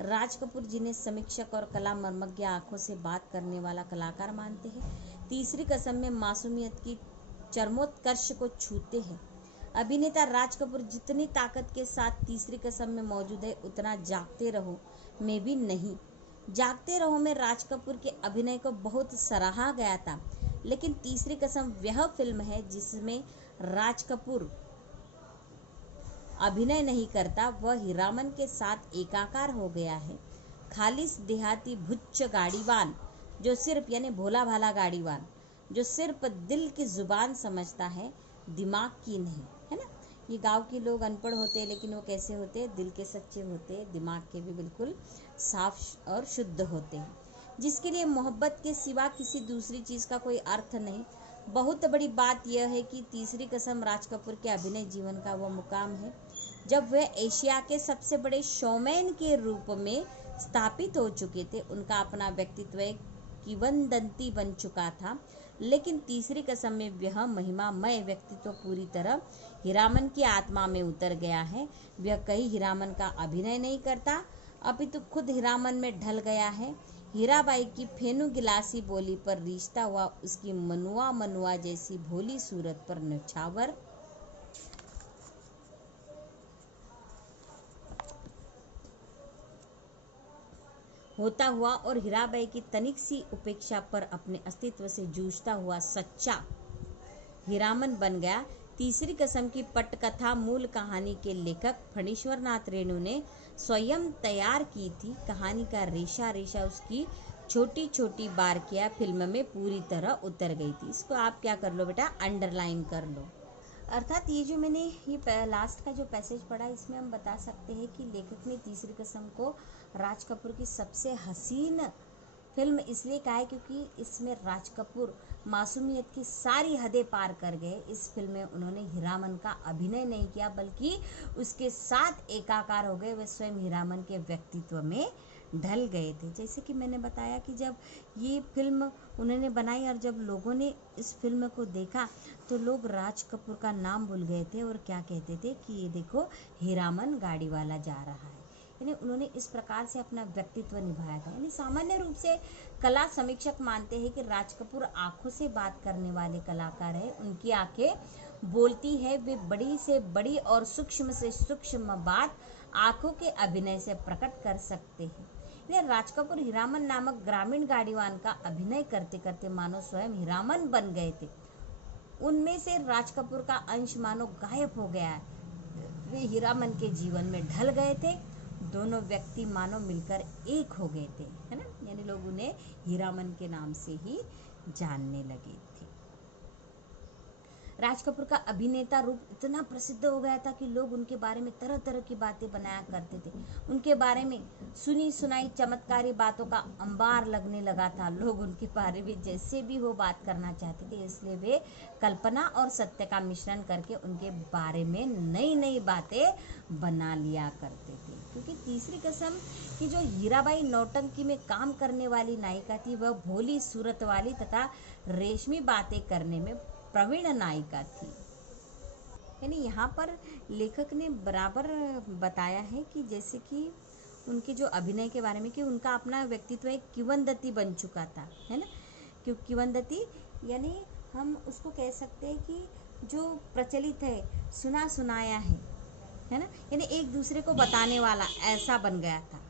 राज कपूर, जिन्हें समीक्षक और कला मर्मज्ञ आंखों से बात करने वाला कलाकार मानते हैं, तीसरी कसम में मासूमियत की चरमोत्कर्ष को छूते हैं। अभिनेता राज कपूर जितनी ताकत के साथ तीसरी कसम में मौजूद है, उतना जागते रहो में भी नहीं। जागते रहो में राज कपूर के अभिनय को बहुत सराहा गया था, लेकिन तीसरी कसम वह फिल्म है जिसमें राज कपूर अभिनय नहीं करता, वह हीरामन के साथ एकाकार हो गया है। खालिस देहाती भुच्च गाड़ीवान, जो सिर्फ यानी भोला भाला गाड़ीवान, जो सिर्फ दिल की जुबान समझता है, दिमाग की नहीं, है ना। ये गांव के लोग अनपढ़ होते हैं, लेकिन वो कैसे होते हैं, दिल के सच्चे होते हैं, दिमाग के भी बिल्कुल साफ और शुद्ध होते हैं, जिसके लिए मोहब्बत के सिवा किसी दूसरी चीज़ का कोई अर्थ नहीं। बहुत बड़ी बात यह है कि तीसरी कसम राज कपूर के अभिनय जीवन का वो मुकाम है जब वह एशिया के सबसे बड़े शोमैन के रूप में स्थापित हो चुके थे। उनका अपना व्यक्तित्व एक किंवदंती बन चुका था, लेकिन तीसरी कसम में वह महिमामय व्यक्तित्व पूरी तरह हीरामन की आत्मा में उतर गया है। वह कहीं हीरामन का अभिनय नहीं करता, अपितु खुद हीरामन में ढल गया है। हीराबाई की फेनू गिलासी बोली पर रिश्ता हुआ उसकी मनुआ मनुआ जैसी भोली सूरत पर न्यौछावर होता हुआ और हीराबाई की तनिक सी उपेक्षा पर अपने अस्तित्व से जूझता हुआ सच्चा हीरामन बन गया। तीसरी कसम की पटकथा मूल कहानी के लेखक फणीश्वर नाथ रेणु ने स्वयं तैयार की थी। कहानी का रेशा रेशा उसकी छोटी छोटी बारीकियां फिल्म में पूरी तरह उतर गई थी। इसको आप क्या कर लो बेटा, अंडरलाइन कर लो। अर्थात ये जो मैंने ये लास्ट का जो पैसेज पढ़ा, इसमें हम बता सकते हैं कि लेखक ने तीसरी कसम को राज कपूर की सबसे हसीन फिल्म इसलिए कहा है क्योंकि इसमें राज कपूर मासूमियत की सारी हदें पार कर गए। इस फिल्म में उन्होंने हीरामन का अभिनय नहीं किया, बल्कि उसके साथ एकाकार हो गए। वे स्वयं हीरामन के व्यक्तित्व में ढल गए थे। जैसे कि मैंने बताया कि जब ये फिल्म उन्होंने बनाई और जब लोगों ने इस फिल्म को देखा तो लोग राज कपूर का नाम भूल गए थे और क्या कहते थे कि ये देखो हीरामन गाड़ी वाला जा रहा है। यानी उन्होंने इस प्रकार से अपना व्यक्तित्व निभाया था। यानी सामान्य रूप से कला समीक्षक मानते हैं कि राज कपूर आंखों से बात करने वाले कलाकार है। उनकी आंखें बोलती है, वे बड़ी से बड़ी और सूक्ष्म से सूक्ष्म बात आंखों के अभिनय से प्रकट कर सकते हैं। राज कपूर हीरामन नामक ग्रामीण गाड़ीवान का अभिनय करते करते मानो स्वयं हीरामन बन गए थे। उनमें से राज कपूर का अंश मानो गायब हो गया है। वे हीरामन के जीवन में ढल गए थे। दोनों व्यक्ति मानो मिलकर एक हो गए थे, है ना। यानी लोग उन्हें हीरामन के नाम से ही जानने लगे थे। राज कपूर का अभिनेता रूप इतना प्रसिद्ध हो गया था कि लोग उनके बारे में तरह तरह की बातें बनाया करते थे। उनके बारे में सुनी सुनाई चमत्कारी बातों का अंबार लगने लगा था। लोग उनके बारे में जैसे भी वो बात करना चाहते थे, इसलिए वे कल्पना और सत्य का मिश्रण करके उनके बारे में नई नई बातें बना लिया करते थे। क्योंकि तीसरी कसम की जो हीराबाई नौटंकी में काम करने वाली नायिका थी, वह भोली सूरत वाली तथा रेशमी बातें करने में प्रवीण नायिका थी। यानी यहाँ पर लेखक ने बराबर बताया है कि जैसे कि उनके जो अभिनय के बारे में कि उनका अपना व्यक्तित्व एक किंवदंती बन चुका था, है ना। क्यों किंवदंती, यानी हम उसको कह सकते हैं कि जो प्रचलित है, सुना सुनाया है ना। यानी एक दूसरे को बताने वाला ऐसा बन गया था।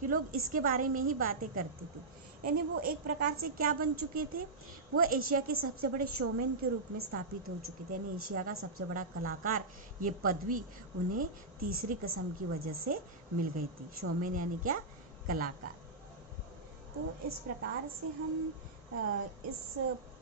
कि लोग इसके बारे में ही बातें करते थे। यानी वो एक प्रकार से क्या बन चुके थे, वो एशिया के सबसे बड़े शोमैन के रूप में स्थापित हो चुके थे। यानी एशिया का सबसे बड़ा कलाकार, ये पदवी उन्हें तीसरी कसम की वजह से मिल गई थी। शोमैन यानी क्या, कलाकार। तो इस प्रकार से हम इस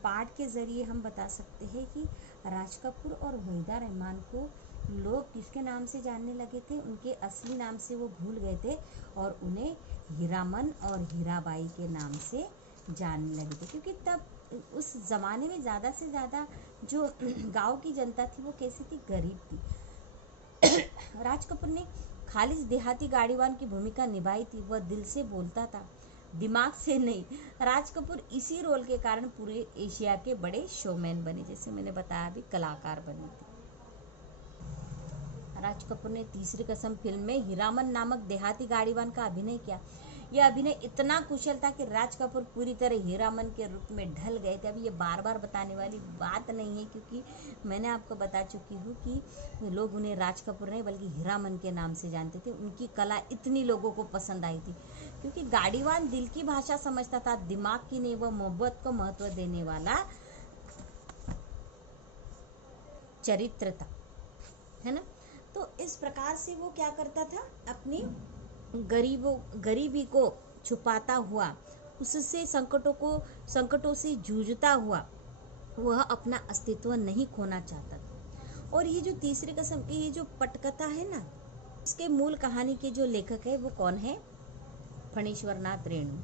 पाठ के ज़रिए हम बता सकते हैं कि राज कपूर और वहीदा रहमान को लोग किसके नाम से जानने लगे थे, उनके असली नाम से वो भूल गए थे और उन्हें हीरामन और हीराबाई के नाम से जानने लगे थे। क्योंकि तब उस ज़माने में ज़्यादा से ज़्यादा जो गांव की जनता थी वो कैसी थी, गरीब थी। राज कपूर ने खालिस देहाती गाड़ीवान की भूमिका निभाई थी। वह दिल से बोलता था, दिमाग से नहीं। राज कपूर इसी रोल के कारण पूरे एशिया के बड़े शोमैन बने, जैसे मैंने बताया अभी, कलाकार बने थे। राज कपूर ने तीसरी कसम फिल्म में हीरामन नामक देहाती गाड़ीवान का अभिनय किया। यह अभिनय इतना कुशल था कि राज कपूर पूरी तरह हीरामन के रूप में ढल गए थे। अभी ये बार बार बताने वाली बात नहीं है, क्योंकि मैंने आपको बता चुकी हूँ कि लोग उन्हें राज कपूर नहीं बल्कि हीरामन के नाम से जानते थे। उनकी कला इतनी लोगों को पसंद आई थी, क्योंकि गाड़ीवान दिल की भाषा समझता था, दिमाग की नहीं। वह मोहब्बत को महत्व देने वाला चरित्र था, है ना। तो इस प्रकार से वो क्या करता था, अपनी गरीबी को छुपाता हुआ, उससे संकटों से जूझता हुआ वह अपना अस्तित्व नहीं खोना चाहता था। और ये जो तीसरी कसम की ये जो पटकथा है ना, इसके मूल कहानी के जो लेखक है वो कौन है, फणीश्वर नाथ रेणु,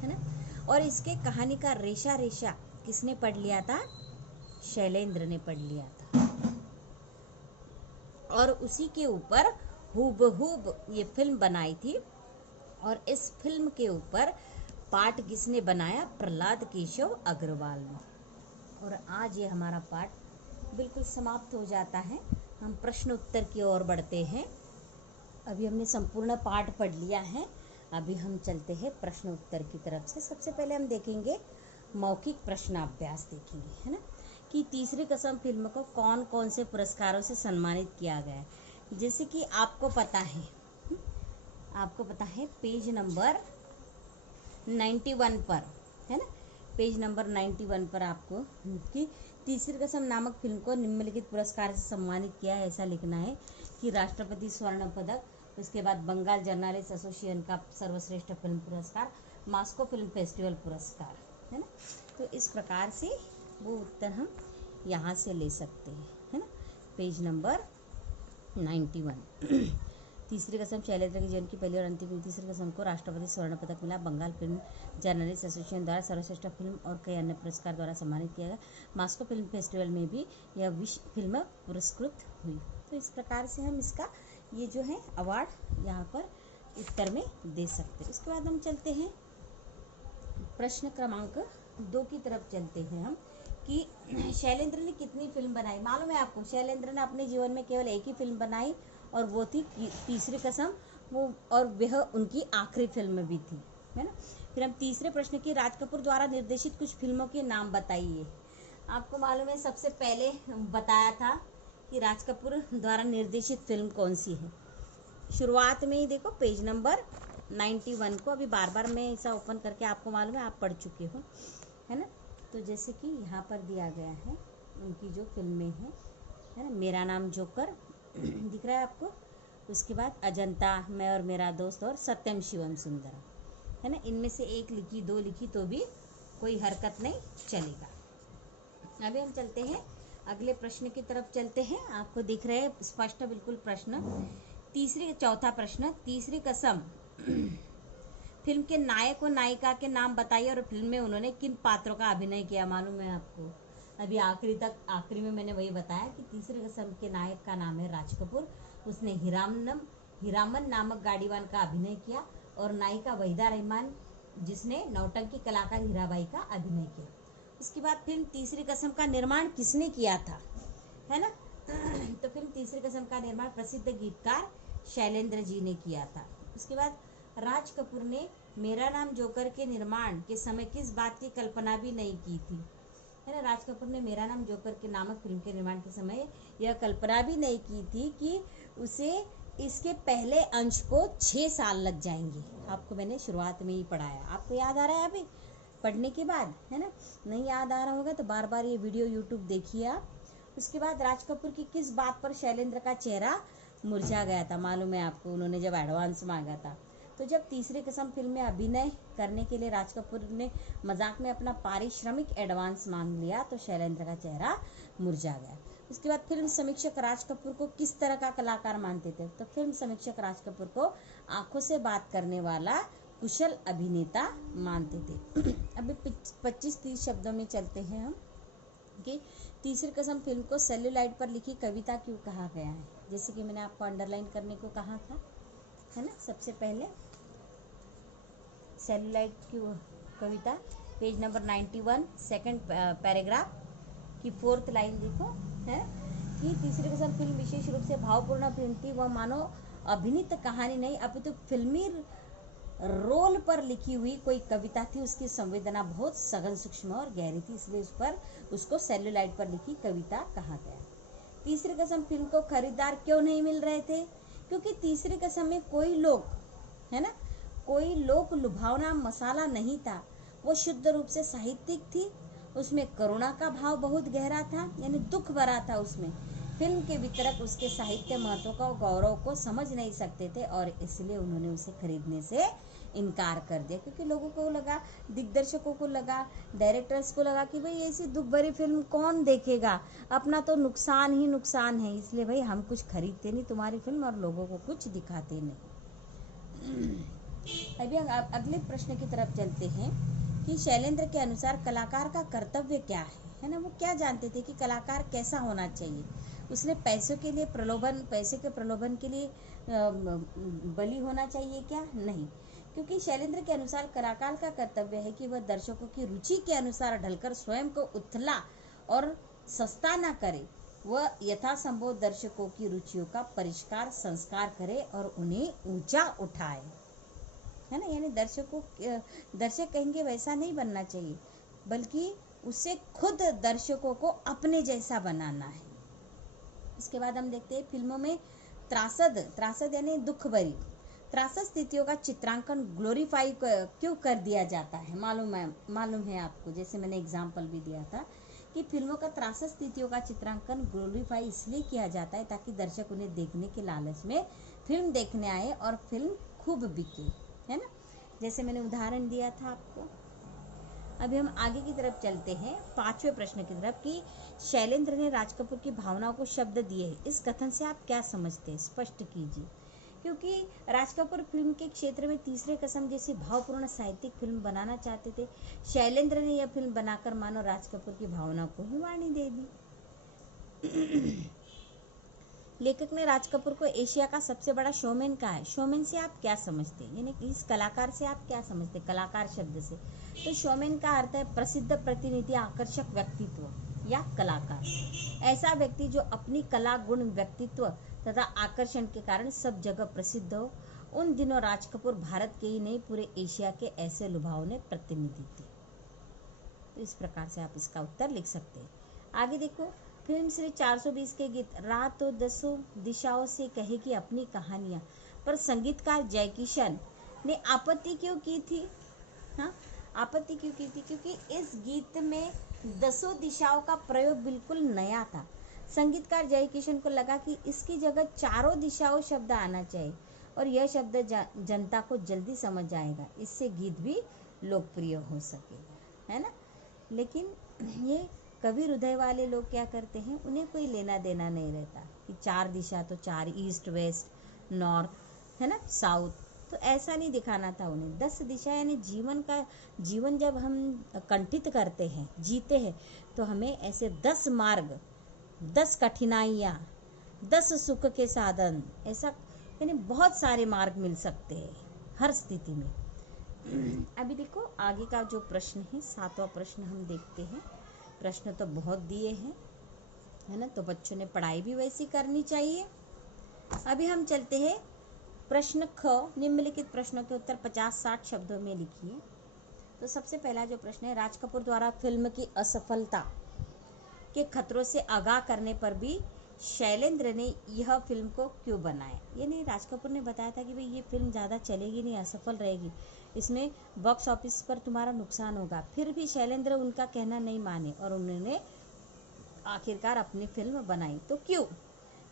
है ना। और इसके कहानी का रेशा रेशा किसने पढ़ लिया था, शैलेंद्र ने पढ़ लिया था। और उसी के ऊपर हूबहूब ये फिल्म बनाई थी। और इस फिल्म के ऊपर पाठ किसने बनाया, प्रहलाद केशव अग्रवाल ने। और आज ये हमारा पाठ बिल्कुल समाप्त हो जाता है। हम प्रश्न उत्तर की ओर बढ़ते हैं। अभी हमने संपूर्ण पाठ पढ़ लिया है, अभी हम चलते हैं प्रश्न उत्तर की तरफ से। सबसे पहले हम देखेंगे मौखिक प्रश्नाभ्यास देखेंगे, है ना, कि तीसरी कसम फिल्म को कौन कौन से पुरस्कारों से सम्मानित किया गया है। जैसे कि आपको पता है पेज नंबर 91 पर, है ना, पेज नंबर 91 पर आपको कि तीसरी कसम नामक फिल्म को निम्नलिखित पुरस्कार से सम्मानित किया है। ऐसा लिखना है कि राष्ट्रपति स्वर्ण पदक, उसके बाद बंगाल जर्नलिस्ट एसोसिएशन का सर्वश्रेष्ठ फिल्म पुरस्कार, मॉस्को फिल्म फेस्टिवल पुरस्कार, है ना। तो इस प्रकार से वो उत्तर हम यहाँ से ले सकते हैं, है ना। Page number 91। तीसरी कसम शैलेंद्र के जीवन की पहली और अंतिम फिल्म। तीसरी कसम को राष्ट्रपति स्वर्ण पदक मिला, बंगाल फिल्म जर्नलिस्ट एसोसिएशन द्वारा सर्वश्रेष्ठ फिल्म और कई अन्य पुरस्कार द्वारा सम्मानित किया गया। मॉस्को फिल्म फेस्टिवल में भी यह विश्व फिल्म पुरस्कृत हुई। तो इस प्रकार से हम इसका ये जो है अवार्ड यहाँ पर उत्तर में दे सकते हैं। उसके बाद हम चलते हैं प्रश्न क्रमांक 2 की तरफ चलते हैं हम, कि शैलेंद्र ने कितनी फिल्म बनाई। मालूम है आपको, शैलेंद्र ने अपने जीवन में केवल एक ही फिल्म बनाई और वो थी तीसरी कसम, वो और वह उनकी आखिरी फिल्म भी थी, है ना। फिर हम तीसरे प्रश्न की राज कपूर द्वारा निर्देशित कुछ फिल्मों के नाम बताइए। आपको मालूम है सबसे पहले बताया था कि राज कपूर द्वारा निर्देशित फिल्म कौन सी है। शुरुआत में ही देखो पेज नंबर 91 को अभी बार बार मैं ऐसा ओपन करके, आपको मालूम है आप पढ़ चुके हो, है ना। तो जैसे कि यहाँ पर दिया गया है उनकी जो फिल्में हैं, है ना, मेरा नाम जोकर दिख रहा है आपको, उसके बाद अजंता, मैं और मेरा दोस्त और सत्यम शिवम सुंदरम, है ना। इनमें से एक लिखी, दो लिखी तो भी कोई हरकत नहीं चलेगा। अभी हम चलते हैं अगले प्रश्न की तरफ चलते हैं। आपको दिख रहे हैं स्पष्ट बिल्कुल प्रश्न। चौथा प्रश्न, तीसरी कसम फिल्म के नायक और नायिका के नाम बताइए और फिल्म में उन्होंने किन पात्रों का अभिनय किया। मालूम है आपको, अभी आखिरी में मैंने वही बताया कि तीसरी कसम के नायक का नाम है राज कपूर, उसने हीरामन नामक गाड़ीवान का अभिनय किया, और नायिका वहीदा रहमान जिसने नौटंकी कलाकार हीराबाई का अभिनय किया। उसके बाद फिल्म तीसरी कसम का निर्माण किसने किया था, है ना। तो फिल्म तीसरी कसम का निर्माण प्रसिद्ध गीतकार शैलेंद्र जी ने किया था। उसके बाद राज कपूर ने मेरा नाम जोकर के निर्माण के समय किस बात की कल्पना भी नहीं की थी, है ना। राज कपूर ने मेरा नाम जोकर के नामक फिल्म के निर्माण के समय यह कल्पना भी नहीं की थी कि उसे इसके पहले अंश को 6 साल लग जाएंगे। आपको मैंने शुरुआत में ही पढ़ाया, आपको याद आ रहा है अभी पढ़ने के बाद, है ना? नहीं याद आ रहा होगा तो बार बार ये वीडियो यूट्यूब देखिए आप। उसके बाद राज कपूर की किस बात पर शैलेंद्र का चेहरा मुरझा गया था? मालूम है आपको, उन्होंने जब एडवांस मांगा था। तो जब तीसरी कसम फिल्म में अभिनय करने के लिए राज कपूर ने मजाक में अपना पारिश्रमिक एडवांस मांग लिया तो शैलेंद्र का चेहरा मुरझा गया। उसके बाद फिल्म समीक्षक राज कपूर को किस तरह का कलाकार मानते थे? तो फिल्म समीक्षक राज कपूर को आंखों से बात करने वाला कुशल अभिनेता मानते थे। अभी 25-30 शब्दों में चलते हैं हम कि तीसरी कसम फिल्म को सेल्यूलाइड पर लिखी कविता क्यों कहा गया है? जैसे कि मैंने आपको अंडरलाइन करने को कहा था, है ना? सबसे पहले सेल्यूलाइड की कविता, पेज नंबर 91, सेकंड पैराग्राफ की 4th लाइन देखो, है कि तीसरी कसम फिल्म विशेष रूप से भावपूर्ण फिल्म थी। वह मानो अभिनीत कहानी नहीं अपितु फिल्मी रोल पर लिखी हुई कोई कविता थी। उसकी संवेदना बहुत सघन, सूक्ष्म और गहरी थी, इसलिए उसको सेल्यूलाइड पर लिखी कविता कहा गया। तीसरी कसम फिल्म को खरीदार क्यों नहीं मिल रहे थे? क्योंकि तीसरी कसम में कोई लोग, है ना, कोई लोक लुभावना मसाला नहीं था। वो शुद्ध रूप से साहित्यिक थी। उसमें करुणा का भाव बहुत गहरा था, यानी दुख भरा था उसमें। फिल्म के वितरक उसके साहित्य महत्व का गौरव को समझ नहीं सकते थे और इसलिए उन्होंने उसे खरीदने से इनकार कर दिया। क्योंकि लोगों को लगा, दिग्दर्शकों को लगा, डायरेक्टर्स को लगा कि भाई ऐसी दुख भरी फिल्म कौन देखेगा, अपना तो नुकसान ही नुकसान है, इसलिए भाई हम कुछ खरीदते नहीं तुम्हारी फिल्म और लोगों को कुछ दिखाते नहीं। अभी अगले प्रश्न की तरफ चलते हैं कि शैलेंद्र के अनुसार कलाकार का कर्तव्य क्या है ना? वो क्या जानते थे कि कलाकार कैसा होना चाहिए? उसने पैसे के प्रलोभन के लिए बली होना चाहिए क्या? नहीं, क्योंकि शैलेंद्र के अनुसार कलाकार का कर्तव्य है कि वह दर्शकों की रुचि के अनुसार ढलकर स्वयं को उथला और सस्ता ना करे। वह यथासंभव दर्शकों की रुचियों का परिष्कार संस्कार करे और उन्हें ऊंचा उठाए, है ना? यानी दर्शक कहेंगे वैसा नहीं बनना चाहिए, बल्कि उसे खुद दर्शकों को अपने जैसा बनाना है। इसके बाद हम देखते हैं फिल्मों में त्रासद यानी दुख भरी त्रासद स्थितियों का चित्रांकन ग्लोरीफाई क्यों कर दिया जाता है? मालूम है आपको, जैसे मैंने एग्जाम्पल भी दिया था कि फिल्मों का त्रासद स्थितियों का चित्रांकन ग्लोरीफाई इसलिए किया जाता है ताकि दर्शक उन्हें देखने के लालच में फिल्म देखने आए और फिल्म खूब बिके, है ना? जैसे मैंने उदाहरण दिया था आपको। अभी हम आगे की तरफ चलते हैं 5वें प्रश्न की तरफ कि शैलेंद्र ने राज कपूर की भावनाओं को शब्द दिए। इस कथन से आप क्या समझते हैं? स्पष्ट कीजिए। क्योंकि राज कपूर फिल्म के क्षेत्र में तीसरे कसम जैसी भावपूर्ण साहित्यिक फिल्म बनाना चाहते थे। शैलेंद्र ने यह फिल्म बनाकर मानो राज कपूर की भावनाओं को ही वाणी दे दी। लेखक ने राज कपूर को एशिया का सबसे बड़ा शोमैन कहा है। शोमैन से आप क्या समझते हैं? यानी इस कलाकार से आप क्या समझते हैं? कलाकार शब्द से तो शोमैन का अर्थ है प्रसिद्ध प्रतिनिधि, आकर्षक व्यक्तित्व या कलाकार। ऐसा व्यक्ति जो अपनी कला, गुण, व्यक्तित्व तथा आकर्षण के कारण सब जगह प्रसिद्ध हो। उन दिनों राज कपूर भारत के ही नहीं पूरे एशिया के ऐसे लुभावने प्रतिनिधि थे। तो इस प्रकार से आप इसका उत्तर लिख सकते हैं। आगे देखो, फिल्म श्री 420 के गीत रात तो दसों दिशाओं से कहेगी अपनी कहानियां पर संगीतकार जयकिशन ने आपत्ति क्यों की थी? हाँ, आपत्ति क्यों की थी? क्योंकि इस गीत में दसों दिशाओं का प्रयोग बिल्कुल नया था। संगीतकार जयकिशन को लगा कि इसकी जगह चारों दिशाओं शब्द आना चाहिए और यह शब्द जनता को जल्दी समझ आएगा, इससे गीत भी लोकप्रिय हो सकेगा, है ना? लेकिन ये कवि हृदय वाले लोग क्या करते हैं, उन्हें कोई लेना देना नहीं रहता कि 4 दिशा तो 4, ईस्ट वेस्ट नॉर्थ, है ना, साउथ, तो ऐसा नहीं दिखाना था उन्हें। 10 दिशा यानी जीवन जब हम कंठित करते हैं, जीते हैं, तो हमें ऐसे 10 मार्ग, 10 कठिनाइयाँ, 10 सुख के साधन, ऐसा यानी बहुत सारे मार्ग मिल सकते हैं हर स्थिति में। अभी देखो आगे का जो प्रश्न है, 7वां प्रश्न हम देखते हैं। प्रश्न तो बहुत दिए हैं, है ना, तो बच्चों ने पढ़ाई भी वैसी करनी चाहिए। अभी हम चलते हैं प्रश्न ख। निम्नलिखित प्रश्नों के उत्तर 50-60 शब्दों में लिखिए। तो सबसे पहला जो प्रश्न है, राज कपूर द्वारा फिल्म की असफलता के खतरों से आगाह करने पर भी शैलेंद्र ने यह फिल्म को क्यों बनाया। यानी राज कपूर ने बताया था कि भाई ये फिल्म ज़्यादा चलेगी नहीं, असफल रहेगी, इसमें बॉक्स ऑफिस पर तुम्हारा नुकसान होगा। फिर भी शैलेंद्र उनका कहना नहीं माने और उन्होंने आखिरकार अपनी फिल्म बनाई। तो क्यों?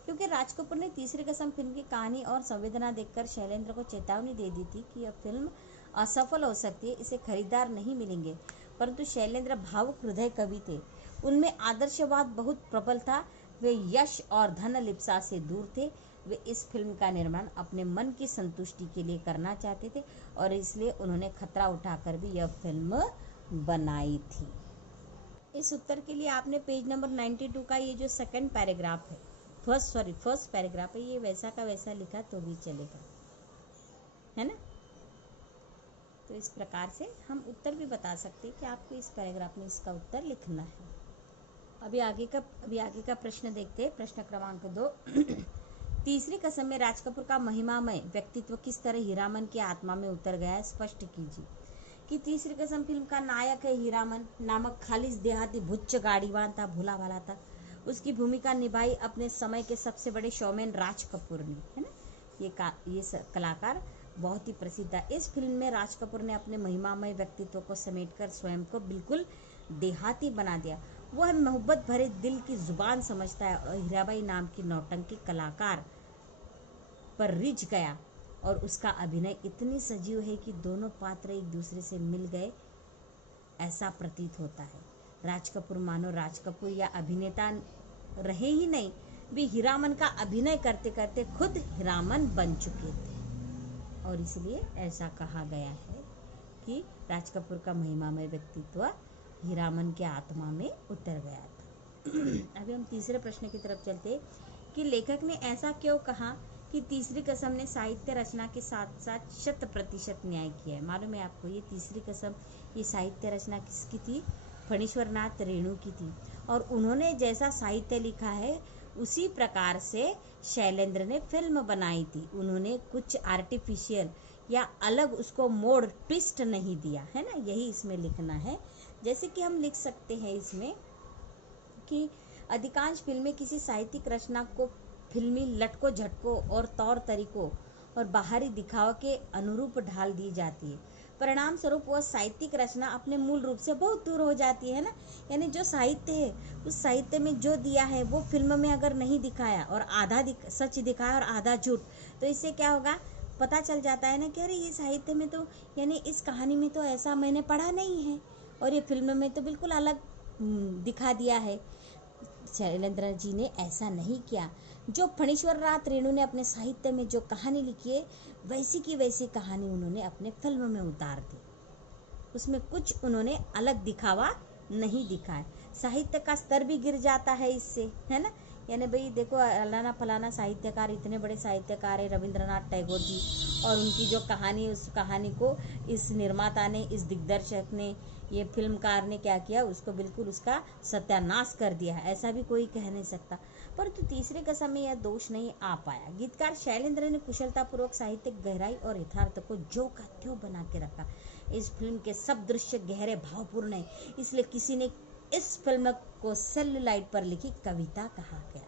क्योंकि राज कपूर ने तीसरी कसम फिल्म की कहानी और संवेदना देखकर शैलेंद्र को चेतावनी दे दी थी कि यह फिल्म असफल हो सकती है, इसे खरीदार नहीं मिलेंगे। परंतु शैलेंद्र भावुक हृदय कवि थे, उनमें आदर्शवाद बहुत प्रबल था। वे यश और धन लिप्सा से दूर थे। वे इस फिल्म का निर्माण अपने मन की संतुष्टि के लिए करना चाहते थे और इसलिए उन्होंने खतरा उठाकर भी यह फिल्म बनाई थी। इस उत्तर के लिए आपने पेज नंबर 92 का ये जो सेकंड पैराग्राफ है, फर्स्ट पैराग्राफ है, ये वैसा का वैसा लिखा तो भी चलेगा, है ना। तो इस प्रकार से हम उत्तर भी बता सकते हैं कि आपको इस पैराग्राफ में इसका उत्तर लिखना है। अभी आगे का प्रश्न देखते हैं, प्रश्न क्रमांक 2। तीसरी कसम में राज कपूर का महिमामय व्यक्तित्व किस तरह हीरामन की आत्मा में उतर गया है, स्पष्ट कीजिए। कि तीसरी कसम फिल्म का नायक है हीरामन नामक खालिश देहाती भुच्च गाड़ीवान था, भोला भाला था। उसकी भूमिका निभाई अपने समय के सबसे बड़े शोमैन राज कपूर ने, है ना। ये कलाकार बहुत ही प्रसिद्ध है। इस फिल्म में राज कपूर ने अपने महिमामय व्यक्तित्व को समेटकर स्वयं को बिल्कुल देहाती बना दिया। वह मोहब्बत भरे दिल की जुबान समझता है और हीराबाई नाम की नौटंकी कलाकार पर रिझ गया और उसका अभिनय इतनी सजीव है कि दोनों पात्र एक दूसरे से मिल गए ऐसा प्रतीत होता है। राज कपूर मानो राज कपूर या अभिनेता रहे ही नहीं, वे हीरामन का अभिनय करते करते खुद हीरामन बन चुके थे और इसलिए ऐसा कहा गया है कि राज कपूर का महिमामय व्यक्तित्व हीरामन के आत्मा में उतर गया था। अभी हम तीसरे प्रश्न की तरफ चलते कि लेखक ने ऐसा क्यों कहा कि तीसरी कसम ने साहित्य रचना के साथ साथ 100% न्याय किया है। मालूम है आपको, ये तीसरी कसम ये साहित्य रचना किसकी थी? फणीश्वर नाथ रेणु की थी। और उन्होंने जैसा साहित्य लिखा है उसी प्रकार से शैलेंद्र ने फिल्म बनाई थी। उन्होंने कुछ आर्टिफिशियल या अलग उसको मोड़ ट्विस्ट नहीं दिया, है ना। यही इसमें लिखना है। जैसे कि हम लिख सकते हैं इसमें कि अधिकांश फिल्में किसी साहित्यिक रचना को फिल्मी लटकों झटकों और तौर तरीकों और बाहरी दिखावा के अनुरूप ढाल दी जाती है। परिणाम स्वरूप वह साहित्यिक रचना अपने मूल रूप से बहुत दूर हो जाती है ना। यानी जो साहित्य है उस साहित्य में जो दिया है वो फिल्म में अगर नहीं दिखाया और आधा सच दिखाया और आधा झूठ, तो इससे क्या होगा, पता चल जाता है ना कि अरे ये साहित्य में तो यानी इस कहानी में तो ऐसा मैंने पढ़ा नहीं है और ये फिल्म में तो बिल्कुल अलग दिखा दिया है। शैलेंद्र जी ने ऐसा नहीं किया। जो फणीश्वर नाथ रेणु ने अपने साहित्य में जो कहानी लिखी है वैसी की वैसी कहानी उन्होंने अपने फिल्म में उतार दी। उसमें कुछ उन्होंने अलग दिखावा नहीं दिखाया। साहित्य का स्तर भी गिर जाता है इससे, है ना। यानी भाई देखो अलाना फलाना साहित्यकार, इतने बड़े साहित्यकार है रविंद्रनाथ टैगोर जी, और उनकी जो कहानी उस कहानी को इस निर्माता ने, इस दिग्दर्शक ने, ये फिल्मकार ने क्या किया, उसको बिल्कुल उसका सत्यानाश कर दिया है। ऐसा भी कोई कह नहीं सकता। परंतु तीसरे कसम में यह दोष नहीं आ पाया। गीतकार शैलेंद्र ने कुशलतापूर्वक साहित्यिक गहराई और यथार्थ को जो का त्यों बना के रखा। इस फिल्म के सब दृश्य गहरे भावपूर्ण है, इसलिए किसी ने इस फिल्म को सेलुलाइट पर लिखी कविता कहा गया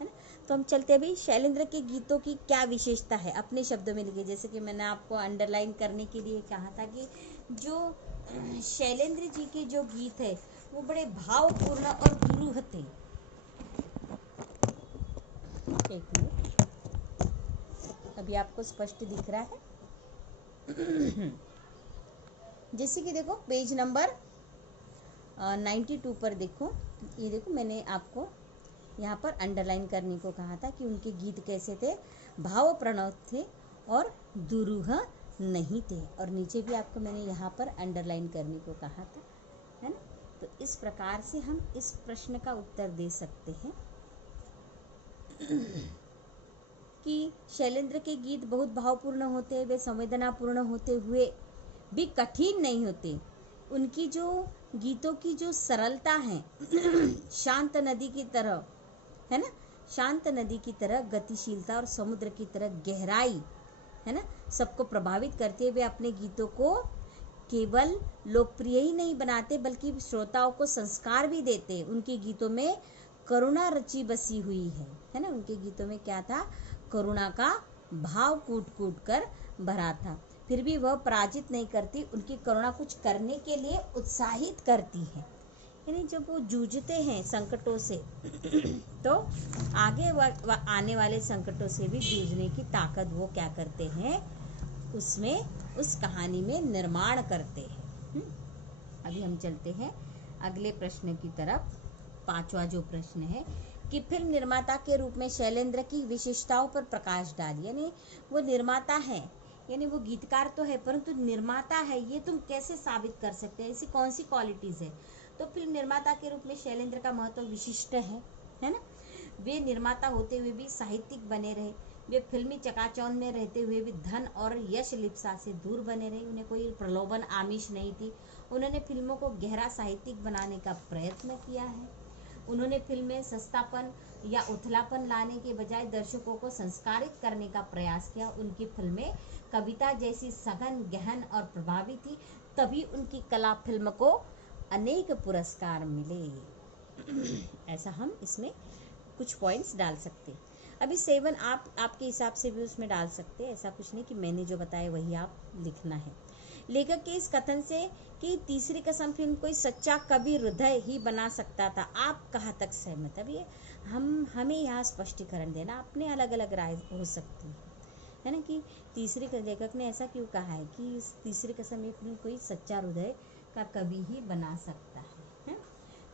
है ना। तो हम चलते हैं भाई शैलेंद्र के गीतों की क्या विशेषता है, अपने शब्दों में लिखिए। जैसे कि मैंने आपको अंडरलाइन करने के लिए कहा था कि जो शैलेंद्र जी के जो गीत है वो बड़े भावपूर्ण और दुरूह थे। एक मिनट, अभी आपको स्पष्ट दिख रहा है। जैसे कि देखो पेज नंबर 92 पर देखो, ये देखो मैंने आपको यहाँ पर अंडरलाइन करने को कहा था कि उनके गीत कैसे थे, भाव प्रणव थे और दुरूह नहीं थे। और नीचे भी आपको मैंने यहाँ पर अंडरलाइन करने को कहा था, है ना। तो इस प्रकार से हम इस प्रश्न का उत्तर दे सकते हैं कि शैलेंद्र के गीत बहुत भावपूर्ण होते, वे संवेदनापूर्ण होते हुए भी कठिन नहीं होते। उनकी जो गीतों की जो सरलता है शांत नदी की तरह, है ना, शांत नदी की तरह गतिशीलता और समुद्र की तरह गहराई, है ना, सबको प्रभावित करते हुए अपने गीतों को केवल लोकप्रिय ही नहीं बनाते बल्कि श्रोताओं को संस्कार भी देते। उनके गीतों में करुणा रची बसी हुई है ना। उनके गीतों में क्या था, करुणा का भाव कूट कूट कर भरा था। फिर भी वह पराजित नहीं करती, उनकी करुणा कुछ करने के लिए उत्साहित करती है। यानी जब वो जूझते हैं संकटों से तो आगे आने वाले संकटों से भी जूझने की ताकत वो क्या करते हैं, उसमें उस कहानी में निर्माण करते हैं। अभी हम चलते हैं अगले प्रश्न की तरफ। पांचवा जो प्रश्न है कि फिल्म निर्माता के रूप में शैलेंद्र की विशेषताओं पर प्रकाश डालिए। यानी वो निर्माता है, यानी वो गीतकार तो है परंतु निर्माता है, ये तुम कैसे साबित कर सकते हैं, ऐसी कौन सी क्वालिटीज है। तो फिल्म निर्माता के रूप में शैलेंद्र का महत्व विशिष्ट है ना। वे निर्माता होते हुए भी साहित्यिक बने रहे। वे फिल्मी चकाचौंध में रहते हुए भी धन और यश लिप्सा से दूर बने रहे। उन्हें कोई प्रलोभन आमिष नहीं थी। उन्होंने फिल्मों को गहरा साहित्यिक बनाने का प्रयत्न किया है। उन्होंने फिल्म में सस्तापन या उथलापन लाने के बजाय दर्शकों को संस्कारित करने का प्रयास किया। उनकी फिल्में कविता जैसी सघन, गहन और प्रभावी थी, तभी उनकी कला फिल्म को अनेक पुरस्कार मिले। ऐसा हम इसमें कुछ पॉइंट्स डाल सकते हैं। अभी 7 आपके हिसाब से भी उसमें डाल सकते हैं, ऐसा कुछ नहीं कि मैंने जो बताया वही आप लिखना है। लेखक के इस कथन से कि तीसरी कसम फिल्म कोई सच्चा कवि हृदय ही बना सकता था, आप कहाँ तक सहमत। अब ये हमें यहाँ स्पष्टीकरण देना, अपने अलग अलग राय हो सकती है ना, कि तीसरी लेखक ने ऐसा क्यों कहा है कि इस तीसरी कसम ये फिल्म कोई सच्चा हृदय का कवि ही बना सकता है।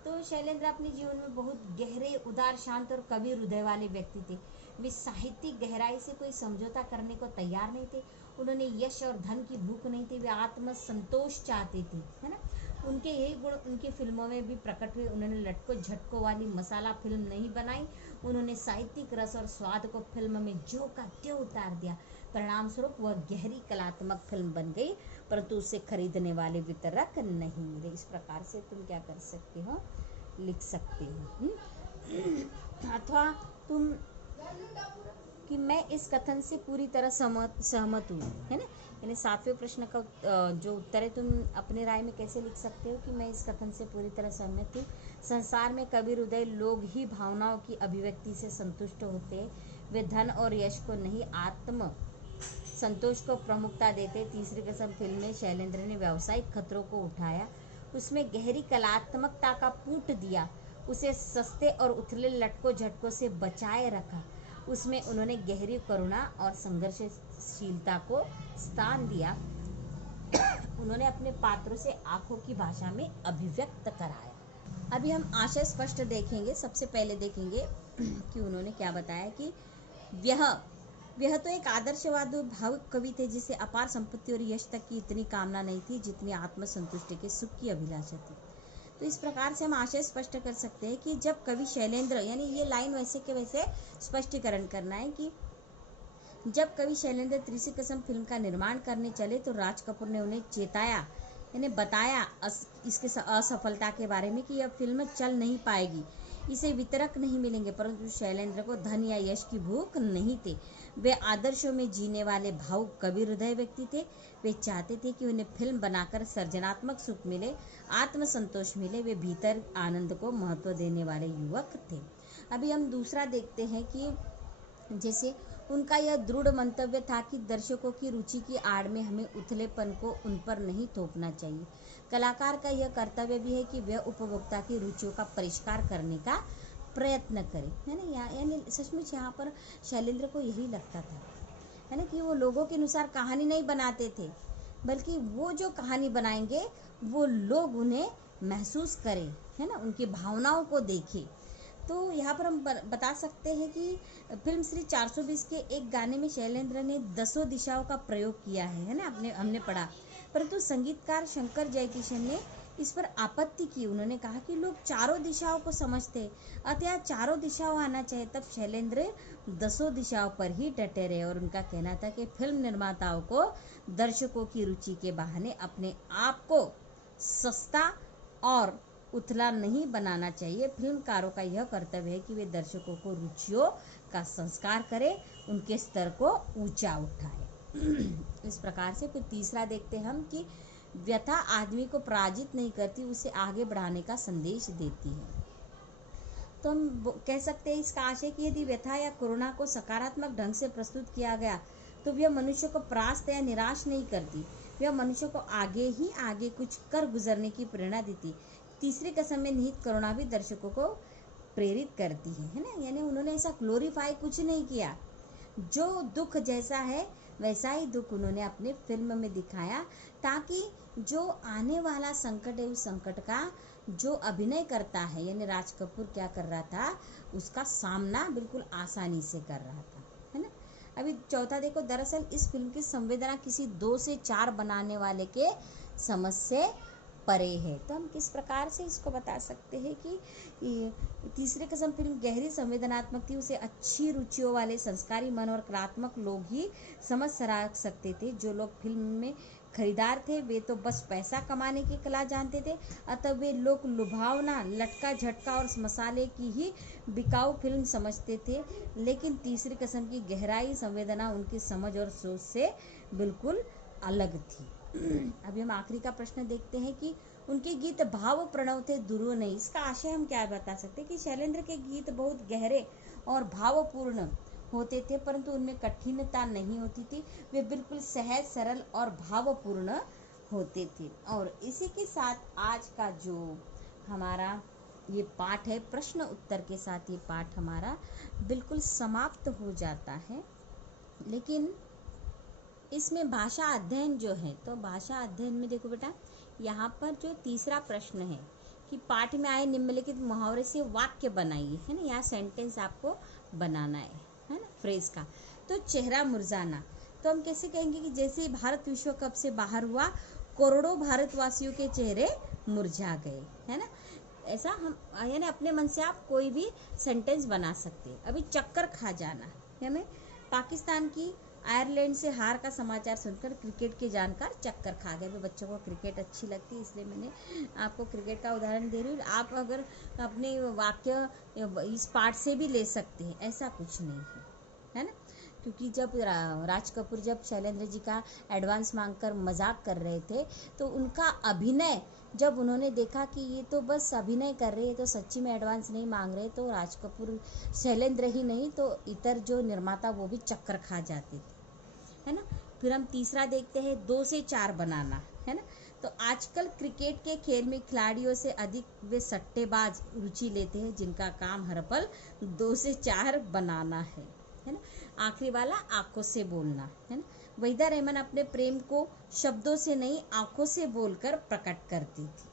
तो शैलेंद्र अपने जीवन में बहुत गहरे, उदार, शांत और कवि हृदय वाले व्यक्ति थे। वे साहित्यिक गहराई से कोई समझौता करने को तैयार नहीं थे। उन्होंने यश और धन की भूख नहीं थी, वे आत्म संतोष चाहते थे, है ना। उनके यही गुण उनकी फिल्मों में भी प्रकट हुए। उन्होंने लटको झटको वाली मसाला फिल्म नहीं बनाई। उन्होंने साहित्यिक रस और स्वाद को फिल्म में ज्यों का त्यों उतार दिया। परिणाम स्वरूप वह गहरी कलात्मक फिल्म बन गई, परंतु उसे खरीदने वाले वितरक नहीं मिले। इस प्रकार से तुम क्या कर सकते हो, लिख सकते हो। अथवा तुम कि मैं इस कथन से पूरी तरह सहमत हूँ, है ना। यानी 7वें प्रश्न का जो उत्तर है, तुम अपने राय में कैसे लिख सकते हो कि मैं इस कथन से पूरी तरह सहमत हूँ। संसार में कवि हृदय लोग ही भावनाओं की अभिव्यक्ति से संतुष्ट होते हैं। वे धन और यश को नहीं, आत्म संतोष को प्रमुखता देते। तीसरी कसम फिल्म में शैलेंद्र ने व्यावसायिक खतरों को उठाया, उसमें गहरी कलात्मकता का पूट दिया, उसे सस्ते और उथले लटकों झटकों से बचाए रखा। उसमें उन्होंने गहरी करुणा और संघर्षशीलता को स्थान दिया। उन्होंने अपने पात्रों से आंखों की भाषा में अभिव्यक्त कराया। अभी हम आशय स्पष्ट देखेंगे। सबसे पहले देखेंगे कि उन्होंने क्या बताया कि वह तो एक आदर्शवादी भावुक कवि थे, जिसे अपार संपत्ति और यश तक की इतनी कामना नहीं थी जितनी आत्मसंतुष्टि के सुख की अभिलाषा थी। तो इस प्रकार से हम आशय स्पष्ट कर सकते हैं कि जब कवि शैलेंद्र, यानी ये लाइन वैसे के वैसे स्पष्टीकरण करना है कि जब कवि शैलेंद्र तीसरी कसम फिल्म का निर्माण करने चले तो राज कपूर ने उन्हें चेताया, यानी बताया इसके असफलता के बारे में कि यह फिल्म चल नहीं पाएगी, इसे वितरक नहीं मिलेंगे। परंतु शैलेंद्र को धन या यश की भूख नहीं थी। वे आदर्शों में जीने वाले भावुक कवि हृदय व्यक्ति थे। वे चाहते थे कि उन्हें फिल्म बनाकर सृजनात्मक सुख मिले, आत्मसंतोष मिले। वे भीतर आनंद को महत्व देने वाले युवक थे। अभी हम दूसरा देखते हैं कि जैसे उनका यह दृढ़ मंतव्य था कि दर्शकों की रुचि की आड़ में हमें उथलेपन को उन पर नहीं थोपना चाहिए। कलाकार का यह कर्तव्य भी है कि वह उपभोक्ता की रुचियों का परिष्कार करने का प्रयत्न करे, है ना। यानी सचमुच यहाँ पर शैलेंद्र को यही लगता था, है ना, कि वो लोगों के अनुसार कहानी नहीं बनाते थे, बल्कि वो जो कहानी बनाएंगे वो लोग उन्हें महसूस करें, है ना, उनकी भावनाओं को देखें। तो यहाँ पर हम बता सकते हैं कि फिल्म श्री 420 के एक गाने में शैलेंद्र ने 10 दिशाओं का प्रयोग किया है ना, हमने पढ़ा। परंतु संगीतकार शंकर जयकिशन ने इस पर आपत्ति की। उन्होंने कहा कि लोग चारों दिशाओं को समझते, अतः चारों दिशाओं आना चाहिए। तब शैलेंद्र 10 दिशाओं पर ही डटे रहे और उनका कहना था कि फिल्म निर्माताओं को दर्शकों की रुचि के बहाने अपने आप को सस्ता और उथला नहीं बनाना चाहिए। फिल्मकारों का यह कर्तव्य है कि वे दर्शकों को रुचियों का संस्कार करें, उनके स्तर को ऊंचा उठाएं। इस प्रकार से फिर तीसरा देखते हैं हम कि व्यथा आदमी को पराजित नहीं करती, उसे आगे बढ़ाने का संदेश देती है। तो हम कह सकते हैं इसका आशय कि यदि व्यथा या कोरोना को सकारात्मक ढंग से प्रस्तुत किया गया तो वह मनुष्य को परास्त या निराश नहीं करती, वह मनुष्य को आगे ही आगे कुछ कर गुजरने की प्रेरणा देती। तीसरी कसम में निहित करुणा भी दर्शकों को प्रेरित करती है ना। यानी उन्होंने ऐसा ग्लोरीफाई कुछ नहीं किया, जो दुख जैसा है वैसा ही दुख उन्होंने अपने फिल्म में दिखाया, ताकि जो आने वाला संकट है उस संकट का जो अभिनय करता है, यानी राज कपूर क्या कर रहा था, उसका सामना बिल्कुल आसानी से कर रहा था, है ना। अभी चौथा देखो, दरअसल इस फिल्म की संवेदना किसी 2 से 4 बनाने वाले के समझ से परे है। तो हम किस प्रकार से इसको बता सकते हैं कि तीसरी कसम फिल्म गहरी संवेदनात्मक थी, उसे अच्छी रुचियों वाले संस्कारी मन और कलात्मक लोग ही समझ सराह सकते थे। जो लोग फिल्म में खरीदार थे वे तो बस पैसा कमाने की कला जानते थे, अतः वे लोग लुभावना, लटका झटका और मसाले की ही बिकाऊ फिल्म समझते थे। लेकिन तीसरी कसम की गहराई संवेदना उनकी समझ और सोच से बिल्कुल अलग थी। अभी हम आखिरी का प्रश्न देखते हैं कि उनके गीत भाव प्रणव थे, दुरूह नहीं। इसका आशय हम क्या बता सकते हैं कि शैलेंद्र के गीत बहुत गहरे और भावपूर्ण होते थे, परंतु उनमें कठिनता नहीं होती थी, वे बिल्कुल सहज, सरल और भावपूर्ण होते थे। और इसी के साथ आज का जो हमारा ये पाठ है, प्रश्न उत्तर के साथ ये पाठ हमारा बिल्कुल समाप्त हो जाता है। लेकिन इसमें भाषा अध्ययन जो है, तो भाषा अध्ययन में देखो बेटा, यहाँ पर जो तीसरा प्रश्न है कि पाठ में आए निम्नलिखित मुहावरे से वाक्य बनाइए, है ना। यहाँ सेंटेंस आपको बनाना है ना, फ्रेज का। तो चेहरा मुरझाना, तो हम कैसे कहेंगे कि जैसे भारत विश्व कप से बाहर हुआ, करोड़ों भारतवासियों के चेहरे मुरझा गए, है ना। ऐसा हम यानी अपने मन से आप कोई भी सेंटेंस बना सकते हैं। अभी चक्कर खा जाना, यानी पाकिस्तान की आयरलैंड से हार का समाचार सुनकर क्रिकेट के जानकार चक्कर खा गए। बच्चों को क्रिकेट अच्छी लगती है, इसलिए मैंने आपको क्रिकेट का उदाहरण दे रही हूँ। आप अगर अपने वाक्य इस पाठ से भी ले सकते हैं, ऐसा कुछ नहीं है ना। क्योंकि जब राज कपूर जब शैलेंद्र जी का एडवांस मांगकर मजाक कर रहे थे, तो उनका अभिनय जब उन्होंने देखा कि ये तो बस अभिनय कर रहे हैं, तो सच्ची में एडवांस नहीं मांग रहे, तो राज कपूर, शैलेंद्र ही नहीं तो इतर जो निर्माता वो भी चक्कर खा जाते थे, है ना। फिर हम तीसरा देखते हैं 2 से 4 बनाना, है ना। तो आजकल क्रिकेट के खेल में खिलाड़ियों से अधिक वे सट्टेबाज रुचि लेते हैं, जिनका काम हर पल 2 से 4 बनाना है ना। आखिरी वाला आंखों से बोलना, है ना। वहीदा रहमान अपने प्रेम को शब्दों से नहीं आंखों से बोलकर प्रकट करती थी।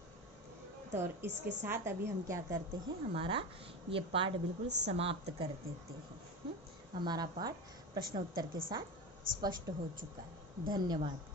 तो और इसके साथ अभी हम क्या करते हैं, हमारा ये पाठ बिल्कुल समाप्त कर देते हैं। हमारा पाठ प्रश्न उत्तर के साथ स्पष्ट हो चुका है। धन्यवाद।